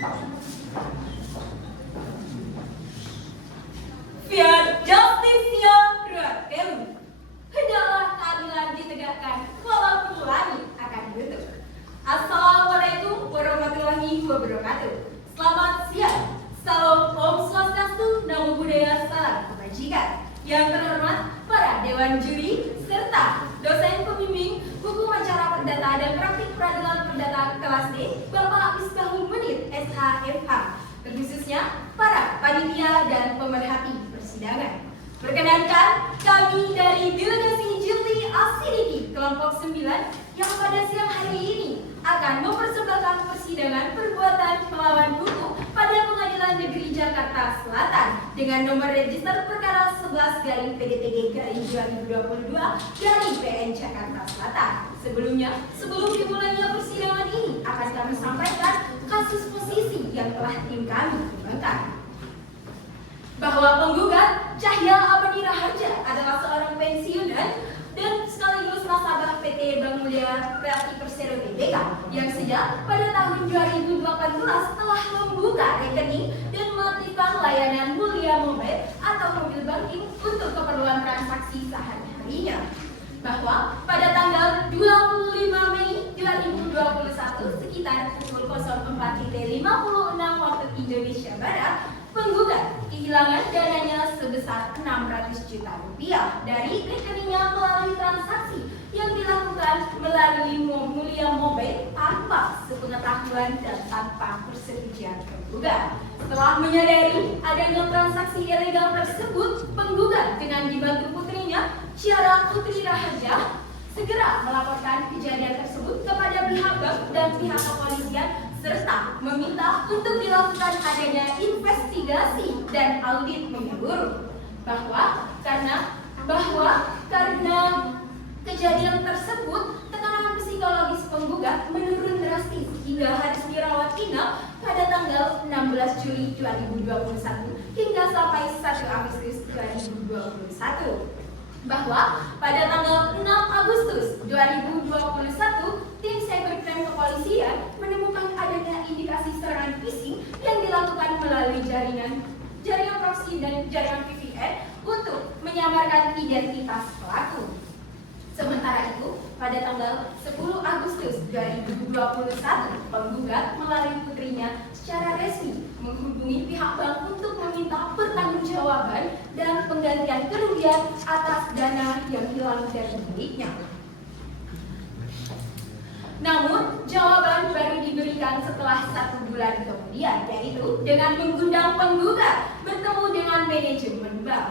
Fiat Justitia Ruatelu. Hendaklah keadilan ditegakkan walaupun langit akan runtuh. Assalamualaikum warahmatullahi wabarakatuh. Selamat siang. Salam Om Swastiastu, Namo Buddhaya, salam kebajikan. Yang terhormat para Dewan Juri serta dosen pembimbing hukum acara perdata dan praktik peradilan perdata kelas D, Bapak Misbahul Munir, SHMH. Terkhususnya para panitia dan pemerhati persidangan. Perkenankan kami dari delegasi Jilti Asidiki kelompok 9 yang pada siang hari ini akan mempersembahkan persidangan perbuatan melawan hukum pada Pengadilan Negeri Jakarta Selatan dengan nomor register perkara 11/PDTG/2022 dari PN Jakarta Selatan. Sebelum dimulainya persidangan ini akan kami sampaikan kasus posisi yang telah tim kami kembangkan. Bahwa penggugat Cahya Abadi Raharja adalah seorang pensiunan dan sekaligus nasabah PT Bank Mulia Realty Persero Tbk yang sejak pada tahun 2018 telah membuka rekening dan mengaktifkan layanan Mulia Mobile atau mobil banking untuk keperluan transaksi sehari-harinya. Bahwa pada tanggal 25 Mei 2021 sekitar pukul 04.56 waktu Indonesia Barat, penggugat kehilangan dananya sebesar 600 juta rupiah dari rekeningnya melalui transaksi yang dilakukan melalui Mulia Mobile tanpa sepengetahuan dan tanpa persetujuan penggugat. Setelah menyadari adanya transaksi ilegal tersebut, penggugat dengan dibantu putrinya, Ciara Putri Raharja, segera melaporkan kejadian tersebut kepada pihak bank dan pihak kepolisian serta meminta untuk dilakukan adanya investigasi dan audit menyeluruh. Bahwa karena kejadian tersebut, tekanan psikologis penggugat menurun drastis hingga harus dirawat inap pada tanggal 16 Juli 2021 hingga sampai 1 Agustus 2021. Bahwa pada tanggal 6 Agustus 2021, tim cybercrime kepolisian menemukan adanya indikasi serangan phishing yang dilakukan melalui jaringan proxy dan jaringan VPN untuk menyamarkan identitas pelaku. Sementara itu, pada tanggal 10 Agustus 2021, penggugat melalui putrinya secara resmi menghubungi pihak bank untuk meminta pertanggungjawaban dan penggantian kerugian atas dana yang hilang dari miliknya. Namun, jawaban baru diberikan setelah 1 bulan kemudian, yaitu dengan mengundang penggugat bertemu dengan manajemen bank.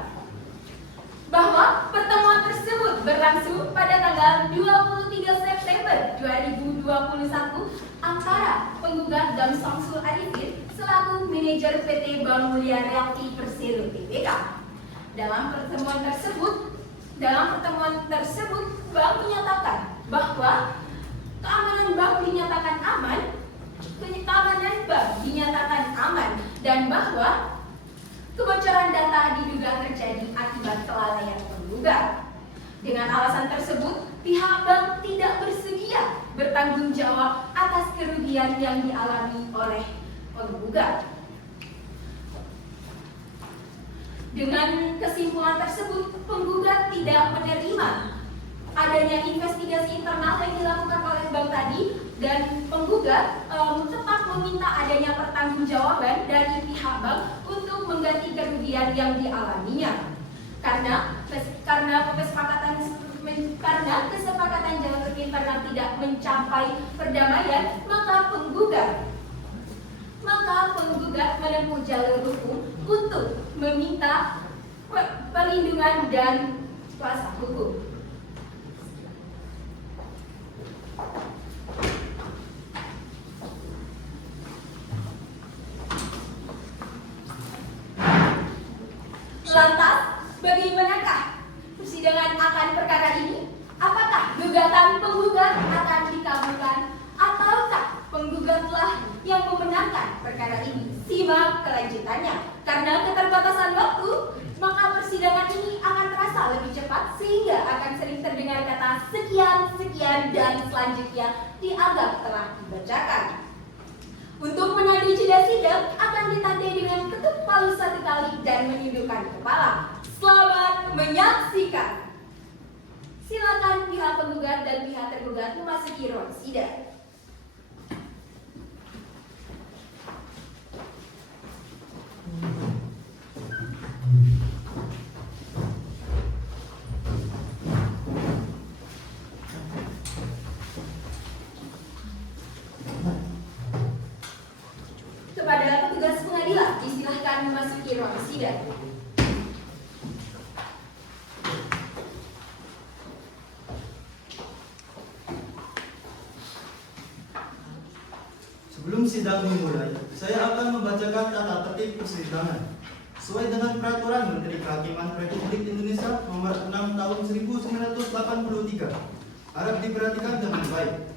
Bahwa pertemuan tersebut berlangsung pada tanggal 23 September 2021 antara penggugat dan Samsul Arifin selaku manajer PT Bank Mulia Realty Persero Tbk. Dalam pertemuan tersebut, bank menyatakan bahwa keamanan bank dinyatakan aman dan bahwa kebocoran data diduga terjadi akibat kelalaian penggugat. Dengan alasan tersebut, pihak bank tidak bersedia bertanggung jawab atas kerugian yang dialami oleh penggugat. Dengan kesimpulan tersebut, penggugat tidak menerima adanya investigasi internal yang dilakukan oleh bank tadi dan penggugat tetap meminta adanya pertanggungjawaban dari pihak bank untuk mengganti kerugian yang dialaminya. Karena kesepakatan jalur internal tidak mencapai perdamaian, maka penggugat menempuh jalur hukum untuk meminta perlindungan dan kuasa hukum. Lantas, bagaimanakah persidangan akan perkara ini? Apakah gugatan penggugat akan dikabulkan ataukah penggugatlah yang memenangkan perkara ini? Simak kelanjutannya. Karena keterbatasan waktu, maka persidangan ini akan terasa lebih cepat sehingga akan sering terdengar kata sekian dan selanjutnya dianggap telah dibacakan. Untuk menagih jeda akan ditandai dengan ketuk palu 1 kali dan menundukkan kepala. Selamat menyaksikan. Silakan pihak penggugat dan pihak tergugat memasuki ruang sidang. Kepada petugas pengadilan, disilahkan memasuki ruang sidang. Sebelum sidang dimulai, saya akan membacakan tata tertib persidangan sesuai dengan Peraturan Menteri Kehakiman Republik Indonesia Nomor 6 Tahun 1983. Harap diperhatikan dengan baik.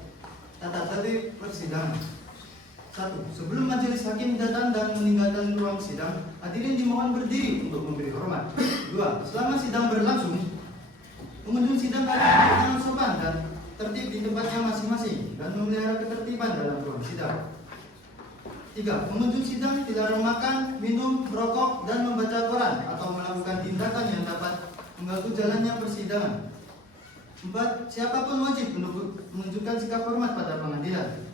Tata tertib persidangan. 1. Sebelum majelis hakim datang dan meninggalkan ruang sidang, hadirin dimohon berdiri untuk memberi hormat. 2. Selama sidang berlangsung, pengunjung sidang harus dengan sopan dan tertib di tempatnya masing-masing dan memelihara ketertiban dalam ruang sidang. 3. Pengunjung sidang dilarang makan, minum, merokok, dan membaca koran atau melakukan tindakan yang dapat mengganggu jalannya persidangan. 4. Siapapun wajib menunjukkan sikap hormat pada pengadilan.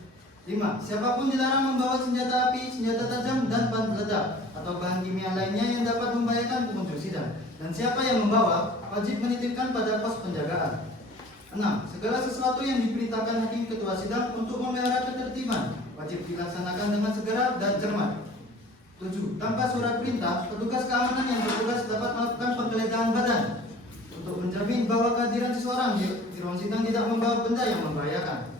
5. Siapapun dilarang membawa senjata api, senjata tajam, dan bahan peledak atau bahan kimia lainnya yang dapat membahayakan pengunjung sidang. Dan siapa yang membawa wajib menitipkan pada pos penjagaan. 6. Segala sesuatu yang diperintahkan hakim ketua sidang untuk memelihara ketertiban wajib dilaksanakan dengan segera dan cermat. 7. Tanpa surat perintah, petugas keamanan yang bertugas dapat melakukan penggeledahan badan untuk menjamin bahwa kehadiran seseorang di ruang sidang tidak membawa benda yang membahayakan.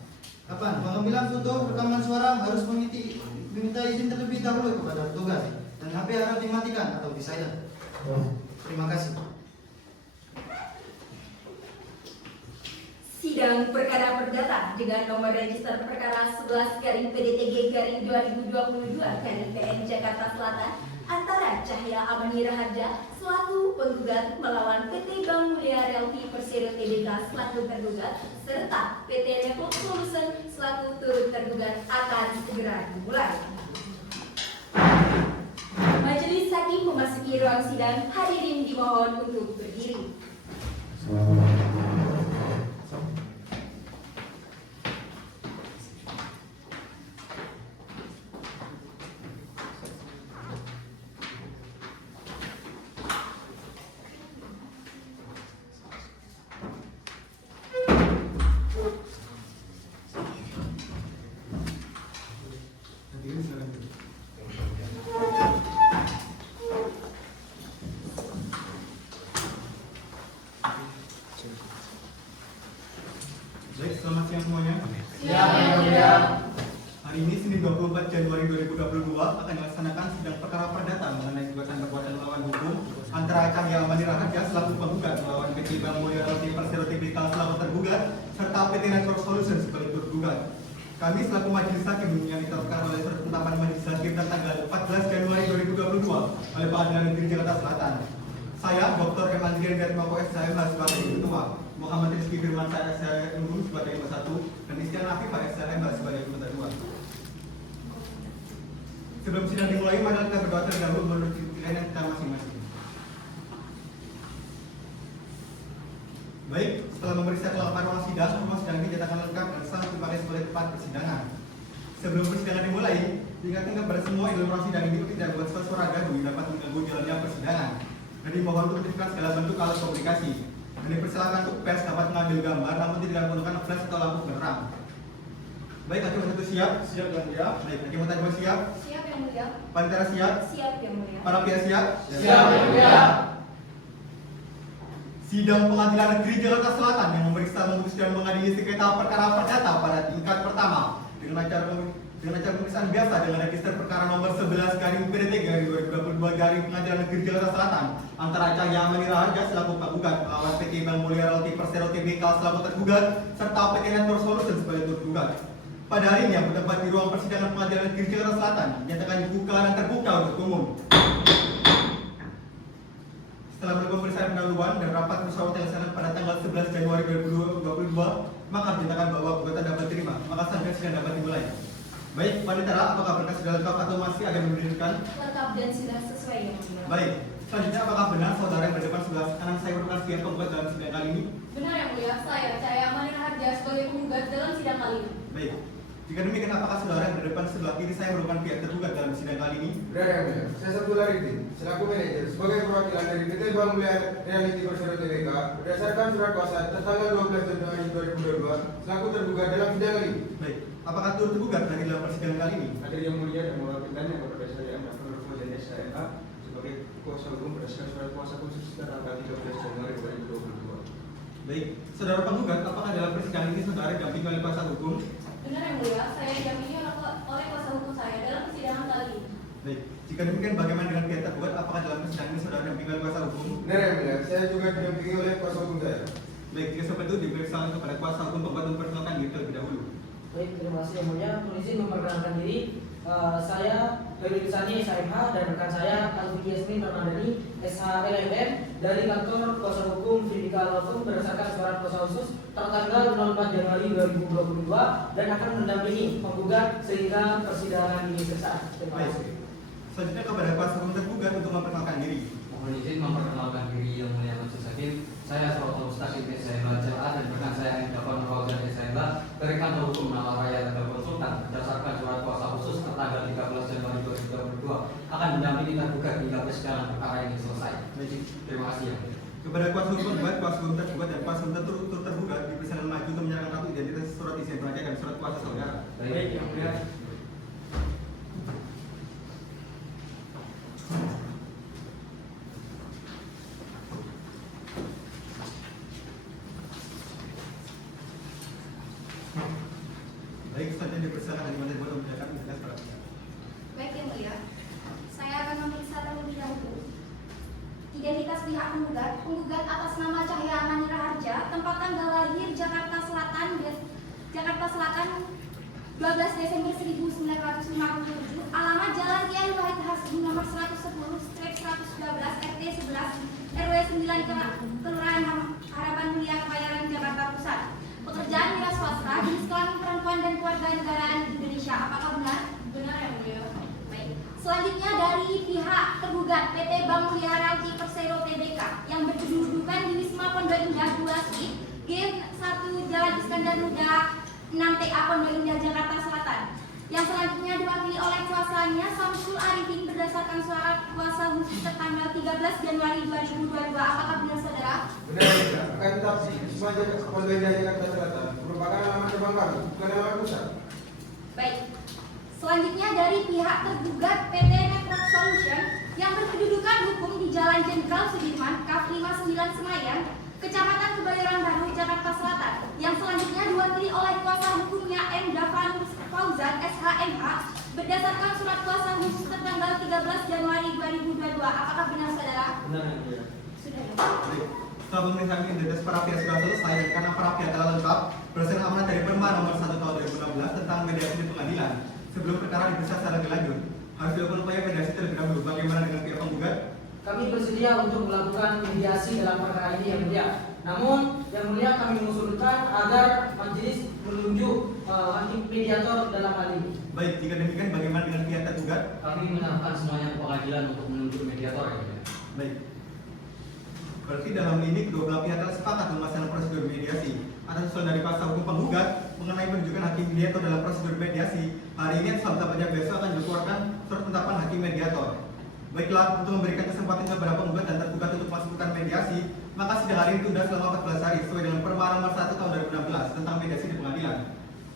8. Pengambilan foto rekaman suara harus meminta izin terlebih dahulu kepada petugas dan HP harus dimatikan atau di silent. Terima kasih. Sidang perkara perdata dengan nomor register perkara 11-PDTG-2022-PN Jakarta Selatan antara Cahya Amani Raharja selaku penggugat melawan PT Bank Mulia Realty Persero Tbk selaku tergugat serta PT Nepok Solution selaku turut tergugat akan segera dimulai. Majelis hakim memasuki ruang sidang, hadirin dimohon untuk berdiri. Baik, selamat siang semuanya. Siang, Yang Mulia. Hari ini Senin 24 Januari 2022 akan dilaksanakan sidang perkara perdata mengenai gugatan perbuatan melawan hukum antara Cahya Amani Raharja selaku penggugat melawan PT Bank Mulia Realty Persero Tbk selaku tergugat serta PT Network Solution sebagai tergugat. Kami selaku majelis hakim yang ditetapkan oleh surat penetapan majelis hakim dan tanggal 14 Januari 2022 oleh Pengadilan Negeri Jakarta Selatan. Saya, Dr. M. Andrian Gatmako SHMH sebagai Ketua, Muhammad Rizky Firman SHMH sebagai Ketua 1, dan Istian Afifah SHMH sebagai Ketua 2. Sebelum sidang dimulai, mari kita berdoa terlebih dahulu menurut pilihan kita masing-masing. Baik, setelah memeriksa kelengkapan ruang sidang ini dinyatakan lengkap dan sah dipakai sebagai tempat persidangan. Sebelum persidangan dimulai, diingatkan kepada semua di dalam ruang sidang ini tidak buat suara gaduh yang dapat mengganggu jalannya persidangan. Dan dimohon untuk mengaktifkan segala bentuk alat komunikasi. Dan dipersilakan untuk pers dapat mengambil gambar, namun tidak menggunakan flash atau lampu penerang. Baik, hakim satu siap? Siap, Yang Mulia. Baik, hakim dua siap? Siap, Yang Mulia. Panitera siap? Siap, Yang Mulia. Para pihak siap? Siap, Yang Mulia. Sidang Pengadilan Negeri Jakarta Selatan yang memeriksa, memutus dan mengadili sengketa perkara perdata pada tingkat pertama dengan acara pemeriksaan biasa dengan register perkara nomor 11/PDTG-2022 Pengadilan Negeri Jakarta Selatan antara Cahya Amani Raharja selaku penggugat melawan PT Bank Mulia Realty Persero Tbk selaku tergugat serta PT Network Solution sebagai tergugat. Pada hari ini yang bertempat di ruang persidangan Pengadilan Negeri Jakarta Selatan dinyatakan dibuka dan terbuka untuk umum. Setelah melakukan pemeriksaan pendahuluan dan rapat musyawarah yang dilaksanakan pada tanggal 11 Januari 2022, maka dinyatakan bahwa gugatan dapat diterima. Maka sidang dapat dimulai. Baik, Panitera, apakah berkas sudah lengkap atau masih ada yang memberikan? Lengkap dan sudah sesuai yang mulia. Baik, selanjutnya apakah benar saudara yang berdepan sebelah kanan saya merupakan pihak penggugat dalam sidang kali ini? Benar yang mulia, saya Cahaya Amanir Harja sebagai penggugat dalam sidang kali ini. Baik, jika demikian apakah saudara yang berdepan sebelah kiri saya merupakan pihak tergugat dalam sidang kali ini? Benar yang mulia. Saya Sabtu Lariti, selaku manajer sebagai perwakilan dari PT Bank Mulia Reality Persero Tbk berdasarkan surat kuasa tertanggal 12 Januari 2022 selaku tergugat dalam sidang kali ini. Baik, apakah turut tergugat dari dalam persidangan kali ini? Hadir yang mulia dan mewakilkannya kepada saya Dr. Rufo dan SHMA sebagai kuasa hukum berdasarkan surat kuasa khusus tanggal 13 Januari 2022. Baik, saudara penggugat, apakah dalam persidangan ini saudara didampingi oleh kuasa hukum? Benar yang mulia, saya didampingi oleh kuasa hukum saya dalam persidangan kali ini. Baik, jika demikian bagaimana dengan pihak tergugat? Apakah dalam persidangan ini saudara didampingi oleh kuasa hukum? Benar yang mulia. Saya juga didampingi oleh kuasa hukum saya. Baik, jika seperti itu dipersilakan kepada kuasa hukum penggugat memperkenalkan diri terlebih dahulu. Baik, terima kasih yang mulia. Mohon izin memperkenalkan diri. Saya Ferry Kisani SHMH dan rekan saya Alfi Yasmin Ramadhani SHLMM dari kantor kuasa hukum Vindika Law berdasarkan surat kuasa khusus tertanggal 04 Januari 2022 dan akan mendampingi penggugat sehingga persidangan ini selesai. Terima Baik, kasih. selanjutnya kepada kuasa hukum tergugat untuk memperkenalkan diri. Mohon izin memperkenalkan diri yang mulia majelis hakim. Saya Suratul Mustaqim SHMH JLA dan rekan saya yang dapat Fauzan SHMH dari kantor hukum Nawar Raya Legal Konsultan berdasarkan surat kuasa khusus tertanggal 13 Januari 2022 akan mendampingi tergugat hingga persidangan perkara ini selesai. Baik, Terima kasih yang mulia. kepada kuasa hukum penggugat, kuasa hukum tergugat dan kuasa hukum turut tergugat dipersilakan maju untuk menyerahkan kartu identitas, surat izin bekerja dan surat kuasa saudara. Baik, yang mulia. Baik, selanjutnya dipersilakan dari Menteri untuk menyerahkan identitas para pihak. Baik yang mulia, saya akan memeriksa terlebih dahulu identitas pihak penggugat. Penggugat atas nama Cahaya Amanir Harja, tempat tanggal lahir Jakarta Selatan 12 Desember 1957, alamat Jalan Kiai Wahid Hasbi nomor 110/112 RT 11 RW 9 Kelurahan Harapan Mulia Kebayoran Jakarta Pusat. Pekerjaan wira swasta, jenis kelamin perempuan dan keluarga negaraan Indonesia. Apakah benar? Benar yang mulia. Baik. Selanjutnya dari pihak tergugat PT Bank Mulia Realty Persero Tbk yang berkedudukan di Wisma Pondok Indah 2 Suite G1 Jalan Iskandar Muda 6TA Pondok Indah Jakarta Selatan. Yang selanjutnya diwakili oleh kuasanya Samsul Arifin berdasarkan surat kuasa khusus tertanggal 13 Januari 2022. Apakah benar saudara? Benar yang mulia. Akan tetapi Wisma Pondok Indah Jakarta Selatan merupakan alamat cabang kami, bukan alamat pusat. Baik. Selanjutnya dari pihak tergugat PT Network Solution yang berkedudukan hukum di Jalan Jenderal Sudirman, Kaf 59 Senayan, Kecamatan Kebayoran Baru, Jakarta Selatan. Yang selanjutnya diwakili oleh kuasa hukumnya M. Davan Fauzan SHMH berdasarkan surat kuasa khusus tertanggal 13 Januari 2022. Apakah benar saudara? Benar yang mulia. Sudah. Baik, setelah pemeriksaan identitas para pihak sudah selesai dan karena para pihak telah lengkap berdasarkan amanat dari Perma nomor 1 tahun 2016 tentang mediasi di pengadilan. Sebelum perkara diperiksa secara lebih lanjut, harus dilakukan upaya mediasi terlebih dahulu. Bagaimana dengan pihak penggugat? Kami bersedia untuk melakukan mediasi dalam perkara ini yang mulia. Namun yang mulia kami mengusulkan agar majelis menunjuk hakim mediator dalam hal ini. Baik, jika demikian bagaimana dengan pihak tergugat? Kami menyerahkan semuanya ke pengadilan untuk menunjuk mediator yang mulia. Baik. Berarti dalam ini kedua belah pihak telah sepakat melaksanakan prosedur mediasi. Atas usulan dari kuasa hukum penggugat mengenai penunjukan hakim mediator dalam prosedur mediasi, hari ini atau sampainya besok akan dikeluarkan surat penetapan hakim mediator. Baiklah, untuk memberikan kesempatan kepada penggugat dan tergugat untuk melakukan mediasi, maka sidang hari ini ditunda selama 14 hari sesuai dengan Perma nomor 1 tahun 2016 tentang mediasi di pengadilan.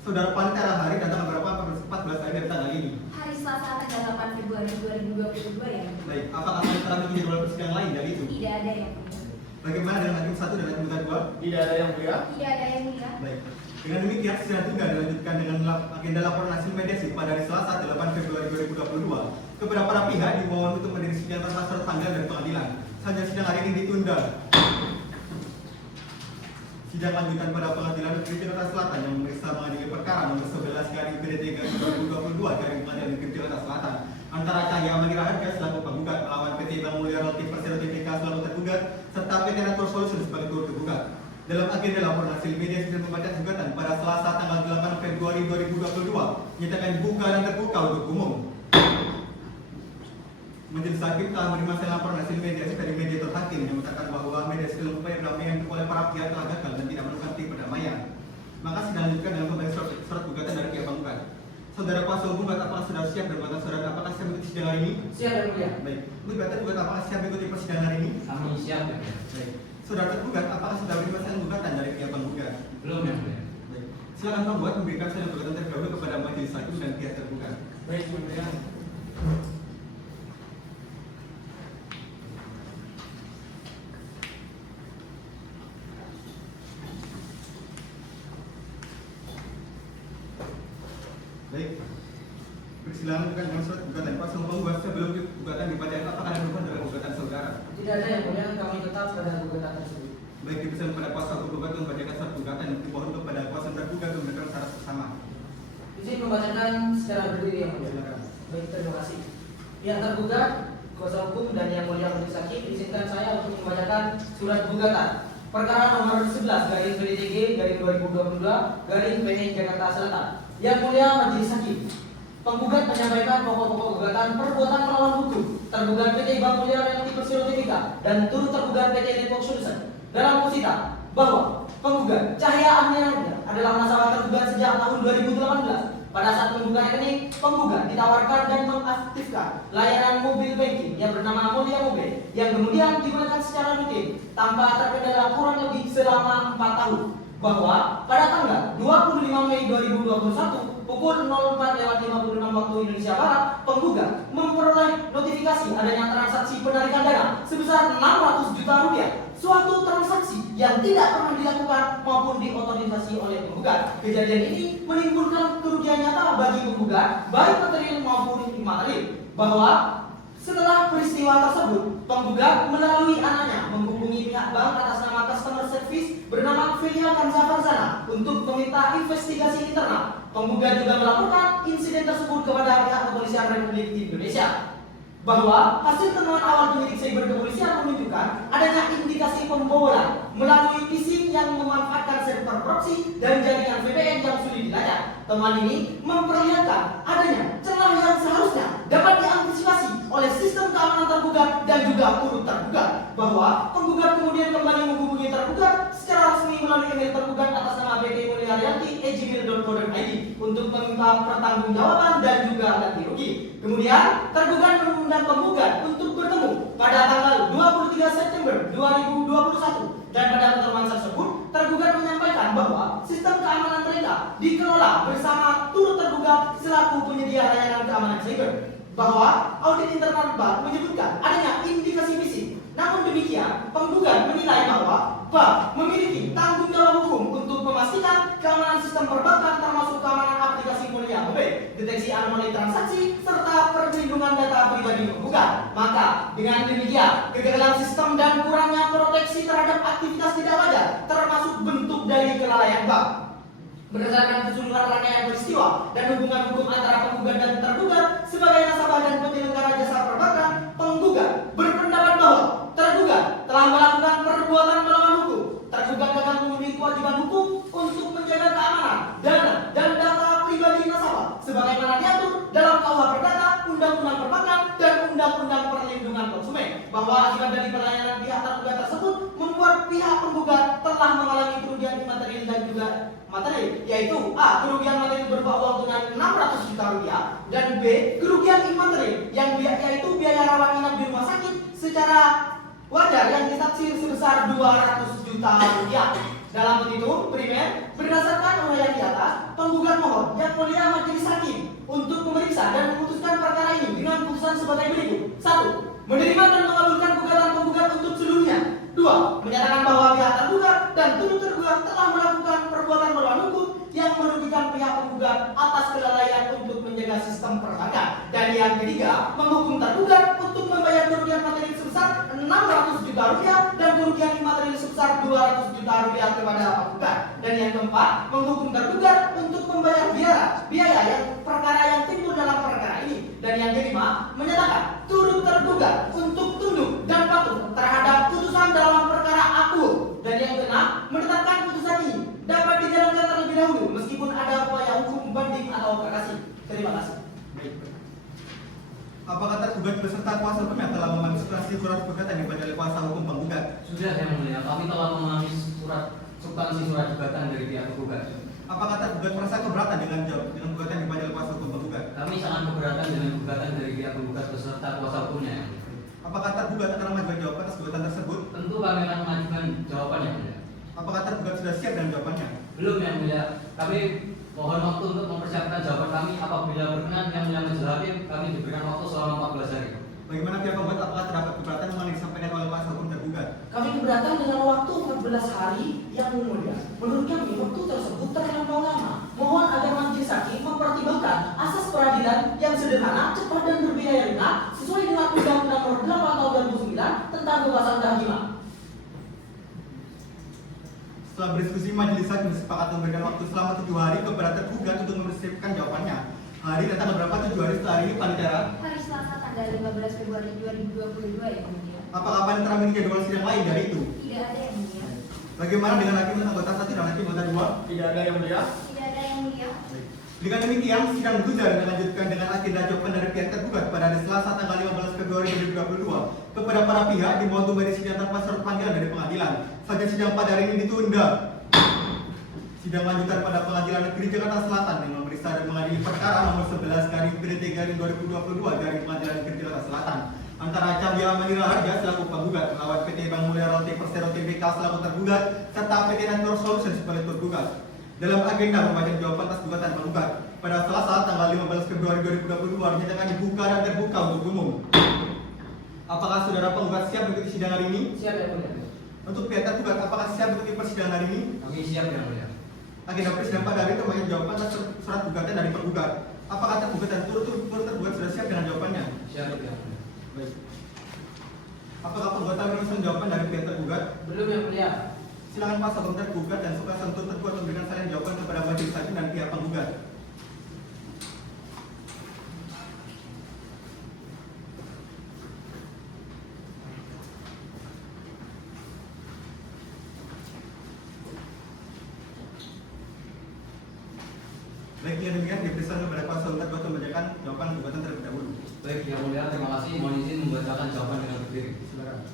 Saudara Panitera hari datang beberapa 14 hari dari tanggal ini. Hari Selasa tanggal 8 Februari 2022 ya. Baik, apakah Panitera memiliki jadwal persidangan lain dari itu? Tidak ada yang mulia. Bagaimana dengan hakim 1 dan hakim 2? Tidak ada yang mulia. Tidak ada yang mulia. Baik. Dengan demikian, sidang tunggal dilanjutkan dengan agenda laporan hasil mediasi pada hari Selasa 8 Februari 2022 kepada para pihak dimohon untuk menghadiri sidang tanpa surat panggilan dari pengadilan. Saja sidang hari ini ditunda. Sidang lanjutan pada pengadilan negeri Jakarta Selatan yang memeriksa mengadili perkara nomor 11 garing PD3 2022 garing pengadilan negeri Jakarta Selatan antara Cahaya Amanir Harja selaku penggugat melawan PT Bank Mulia Realty Persero Tbk selaku tergugat serta PT Network Solution sebagai turut tergugat. Dalam agenda laporan hasil mediasi dan pembacaan gugatan pada Selasa tanggal 8 Februari 2022, nyatakan dibuka dan terbuka untuk umum. Majelis Hakim telah menerima laporan hasil mediasi dari mediator hakim yang mengatakan bahwa mediasi dalam upaya perdamaian oleh para pihak telah gagal dan tidak menemukan titik perdamaian. Maka sidang dilanjutkan dengan pembacaan surat gugatan dari pihak penggugat. Saudara kuasa hukum, apakah sudah siap dan gugatan saudara apakah siap mengikuti sidang hari ini? Siap yang mulia. Baik. Gugatan juga apakah siap mengikuti persidangan hari ini? Kami siap ya. Baik. Saudara tergugat apakah sudah menerima gugatan dari pihak penggugat? Belum ya. Baik. Silakan penggugat memberikan sidang gugatan terlebih dahulu kepada majelis hakim dan pihak tergugat. Baik, yang mulia. Baik. Persilakan dengan surat gugatan kuasa hukum penggugat sebelum gugatan dibacakan apakah ada perubahan dalam gugatan saudara? Tidak ada yang mulia, kami tetap pada gugatan tersebut. Baik, dipersilakan kepada kuasa hukum penggugat untuk membacakan surat gugatan yang dimohon kepada kuasa tergugat untuk memberikan syarat bersama. Izin membacakan secara berdiri yang mulia. Silakan. Baik, terima kasih. Yang tergugat, kuasa hukum dan yang mulia majelis hakim, izinkan saya untuk membacakan surat gugatan perkara nomor 11 garing PDTG garing 2022 garing PN Jakarta Selatan. Yang mulia majelis hakim, penggugat menyampaikan pokok-pokok gugatan perbuatan melawan hukum tergugat PT Bank Mulia Realty Persero Tbk dan turut tergugat PT Network Solution dalam posita bahwa penggugat Cahya Amniardia adalah nasabah tergugat sejak tahun 2018. Pada saat membuka rekening, penggugat ditawarkan dan mengaktifkan layanan mobil banking yang bernama Mulia Mobil yang kemudian digunakan secara rutin tanpa terkendala kurang lebih selama 4 tahun. Bahwa pada tanggal 25 Mei 2021 pukul 04.56 waktu Indonesia Barat, penggugat memperoleh notifikasi adanya transaksi penarikan dana sebesar 600 juta rupiah. Suatu transaksi yang tidak pernah dilakukan maupun diotorisasi oleh penggugat. Kejadian ini menimbulkan kerugian nyata bagi penggugat, baik material maupun imaterial. Bahwa setelah peristiwa tersebut, penggugat melalui anaknya menghubungi pihak bank atas nama customer service bernama Filia Kansa Farzana untuk meminta investigasi internal. Penggugat juga melaporkan insiden tersebut kepada pihak kepolisian Republik Indonesia. Bahwa hasil temuan awal penyidik cyber kepolisian menunjukkan adanya indikasi pembobolan melalui phishing yang memanfaatkan server proxy dan jaringan VPN yang sulit dilacak. Temuan ini memperlihatkan adanya celah yang seharusnya dapat diantisipasi oleh sistem keamanan tergugat dan juga turut tergugat. Bahwa penggugat kemudian kembali menghubungi tergugat secara resmi melalui email tergugat atas nama PT Mulia Realty @gmail.co.id untuk meminta pertanggungjawaban dan juga ganti rugi. Kemudian tergugat mengundang penggugat untuk bertemu pada tanggal 23 September 2021 dan pada pertemuan tersebut tergugat menyampaikan bahwa sistem keamanan mereka dikelola bersama turut tergugat selaku penyedia layanan keamanan cyber. Bahwa audit internal bank menyebutkan adanya indikasi phishing. Namun demikian, penggugat menilai bahwa bank memiliki tanggung jawab hukum untuk memastikan keamanan sistem perbankan termasuk keamanan aplikasi Mulia Mobil, deteksi anomali transaksi, serta perlindungan data pribadi penggugat. Maka dengan demikian, kegagalan sistem dan kurangnya proteksi terhadap aktivitas tidak wajar termasuk bentuk dari kelalaian bank. Berdasarkan keseluruhan rangkaian peristiwa dan hubungan hukum antara penggugat dan tergugat sebagai nasabah dan penyelenggara jasa perbankan, penggugat berpendapat bahwa tergugat telah melakukan perbuatan melawan hukum. Tergugat gagal memenuhi kewajiban hukum untuk menjaga keamanan dana dan data pribadi nasabah sebagaimana diatur dalam KUH Perdata, Undang-Undang Perbankan, dan Undang-Undang Perlindungan Konsumen. Bahwa akibat dari pelayanan pihak tergugat tersebut membuat pihak penggugat telah mengalami kerugian imaterial dan juga materi, yaitu A. Kerugian materi berupa uang tunai 600 juta rupiah dan B. Kerugian imaterial yang yaitu biaya rawat inap di rumah sakit secara wajar yang ditaksir sebesar 200 juta rupiah. Dalam petitum primer berdasarkan uraian di atas, penggugat mohon yang mulia majelis hakim untuk memeriksa dan memutuskan perkara ini dengan putusan sebagai berikut. 1. Menerima dan mengabulkan gugatan penggugat untuk seluruhnya. 2. Menyatakan bahwa pihak tergugat dan turut tergugat telah melakukan perbuatan melawan hukum yang merugikan pihak penggugat atas kelalaian untuk menjaga sistem perbankan. Dan yang ketiga, menghukum tergugat untuk membayar kerugian materi sebesar 600 juta rupiah dan kerugian imaterial sebesar 200 juta rupiah kepada penggugat. Dan yang keempat, menghukum tergugat untuk membayar biaya yang perkara yang timbul dalam perkara ini. Dan yang kelima, menyatakan turut tergugat untuk tunduk dan patuh terhadap putusan dalam perkara aku. Dan yang keenam, menetapkan putusan ini dapat dijalankan terlebih dahulu meskipun ada upaya hukum banding atau kasasi. Terima kasih. Baik. Apakah tergugat beserta kuasa hukum yang telah memanipulasi surat gugatan yang dibaca oleh kuasa hukum penggugat? Sudah yang mulia, kami telah memahami substansi surat gugatan dari pihak penggugat. Apakah tergugat merasa keberatan dengan gugatan yang dibaca oleh kuasa hukum penggugat? Kami sangat keberatan dengan gugatan dari pihak penggugat beserta kuasa hukumnya. Yang mulia. Apakah tergugat akan mengajukan jawaban atas gugatan tersebut? Tentu kami akan mengajukan jawaban yang mulia. Apakah tergugat sudah siap dengan jawabannya? Belum yang mulia, kami mohon waktu untuk mempersiapkan jawaban kami. Apabila berkenan yang mulia majelis hakim, kami diberikan waktu selama 14 hari. Bagaimana pihak penggugat, apakah terdapat keberatan mengenai disampaikan oleh kuasa hukum tergugat? Kami keberatan dengan waktu 14 hari yang mulia. Menurut kami, waktu tersebut terlampau lama. Mohon agar majelis hakim mempertimbangkan asas peradilan yang sederhana, cepat dan berbiaya ringan sesuai dengan Undang-Undang Nomor 8 Tahun 2009 tentang kebebasan kehakiman. Setelah berdiskusi, majelis hakim sepakat memberikan waktu selama 7 hari kepada tergugat untuk mempersiapkan jawabannya. Hari dan tanggal berapa 7 hari setelah ini, Panitera? Hari Selasa tanggal 15 Februari 2022 yang mulia. Apakah Panitera memiliki jadwal sidang lain dari itu? Tidak ada yang mulia. Bagaimana dengan hakim anggota 1 dan hakim anggota 2? Tidak ada yang mulia. Tidak ada yang mulia. Dengan demikian, sidang ditunda dan dilanjutkan dengan agenda jawaban dari pihak tergugat pada hari Selasa tanggal 15 Februari 2022 kepada para pihak di mohon kembali sidang tanpa surat panggilan dari pengadilan. Saja sidang pada hari ini ditunda. Sidang lanjutan pada Pengadilan Negeri Jakarta Selatan yang memeriksa dan mengadili perkara nomor 11/PT/2022 dari Pengadilan Negeri Jakarta Selatan antara Cahya Manira Harja selaku penggugat melawan PT Bank Mulia Rote Persero Tbk selaku tergugat serta PT Network Solutions sebagai tergugat. Dalam agenda pembacaan jawaban atas gugatan penggugat pada Selasa tanggal 15 Februari 2022 dinyatakan dibuka dan terbuka untuk umum. Apakah saudara penggugat siap mengikuti sidang hari ini? Siap yang mulia. Untuk pihak tergugat, apakah siap mengikuti persidangan hari ini? Kami siap yang mulia. Agenda persidangan pada hari itu membacaan jawaban atas surat gugatan dari penggugat. Apakah tergugat dan turut tergugat sudah siap dengan jawabannya? Siap yang mulia. Baik. Apakah penggugat menerima jawaban dari pihak tergugat? Belum yang mulia. Silakan kuasa hukum tergugat dan suka sentuh tergugat memberikan salinan jawaban kepada majelis hakim dan pihak penggugat. Baik, yang demikian dipersilakan kepada kuasa hukum tergugat membacakan jawaban gugatan terlebih dahulu. Baik yang mulia, terima kasih. Mohon izin membacakan jawaban dengan berdiri. Silakan.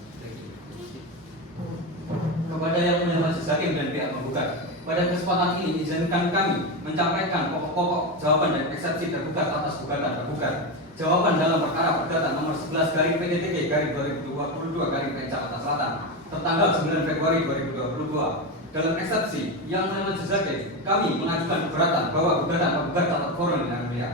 Kepada yang mulia majelis hakim dan pihak penggugat, pada kesempatan ini izinkan kami menyampaikan pokok-pokok jawaban dan eksepsi tergugat atas gugatan tergugat. Jawaban dalam perkara perdata nomor 11/PDTG/2022/PN Jakarta Selatan tertanggal 9 Februari 2022. Dalam eksepsi yang mulia majelis hakim, kami mengajukan keberatan bahwa gugatan penggugat tak terkoron dengan mulia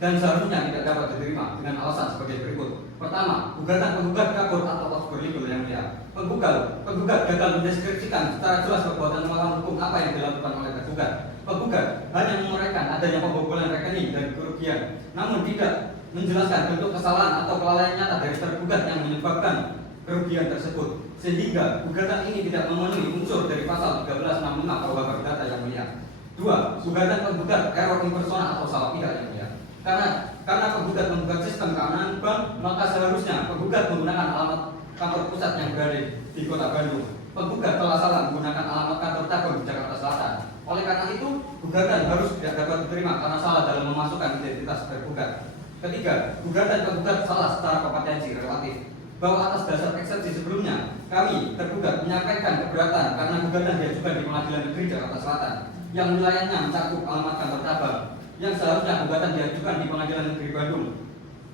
dan seharusnya tidak dapat diterima dengan alasan sebagai berikut. Pertama, gugatan penggugat kabur atau obscure yang mulia. Penggugat gagal mendeskripsikan secara jelas perbuatan melawan hukum apa yang dilakukan oleh tergugat. Penggugat hanya menguraikan adanya pembobolan rekening dan kerugian, namun tidak menjelaskan bentuk kesalahan atau kelalaian nyata dari tergugat yang menyebabkan kerugian tersebut, sehingga gugatan ini tidak memenuhi unsur dari pasal 1365 KUH Perdata yang mulia. Dua, gugatan penggugat error impersonal atau salah pihak yang mulia. Karena penggugat membuat sistem keamanan bank, maka seharusnya penggugat menggunakan alamat kantor pusat yang berada di Kota Bandung. Penggugat telah salah menggunakan alamat kantor cabang di Jakarta Selatan. Oleh karena itu, gugatan harus tidak dapat diterima karena salah dalam memasukkan identitas tergugat. Ketiga, gugatan penggugat salah secara kompetensi relatif. Bahwa atas dasar eksepsi sebelumnya, kami tergugat menyampaikan keberatan karena gugatan diajukan di Pengadilan Negeri Jakarta Selatan yang wilayahnya mencakup alamat kantor cabang, yang seharusnya gugatan diajukan di Pengadilan Negeri Bandung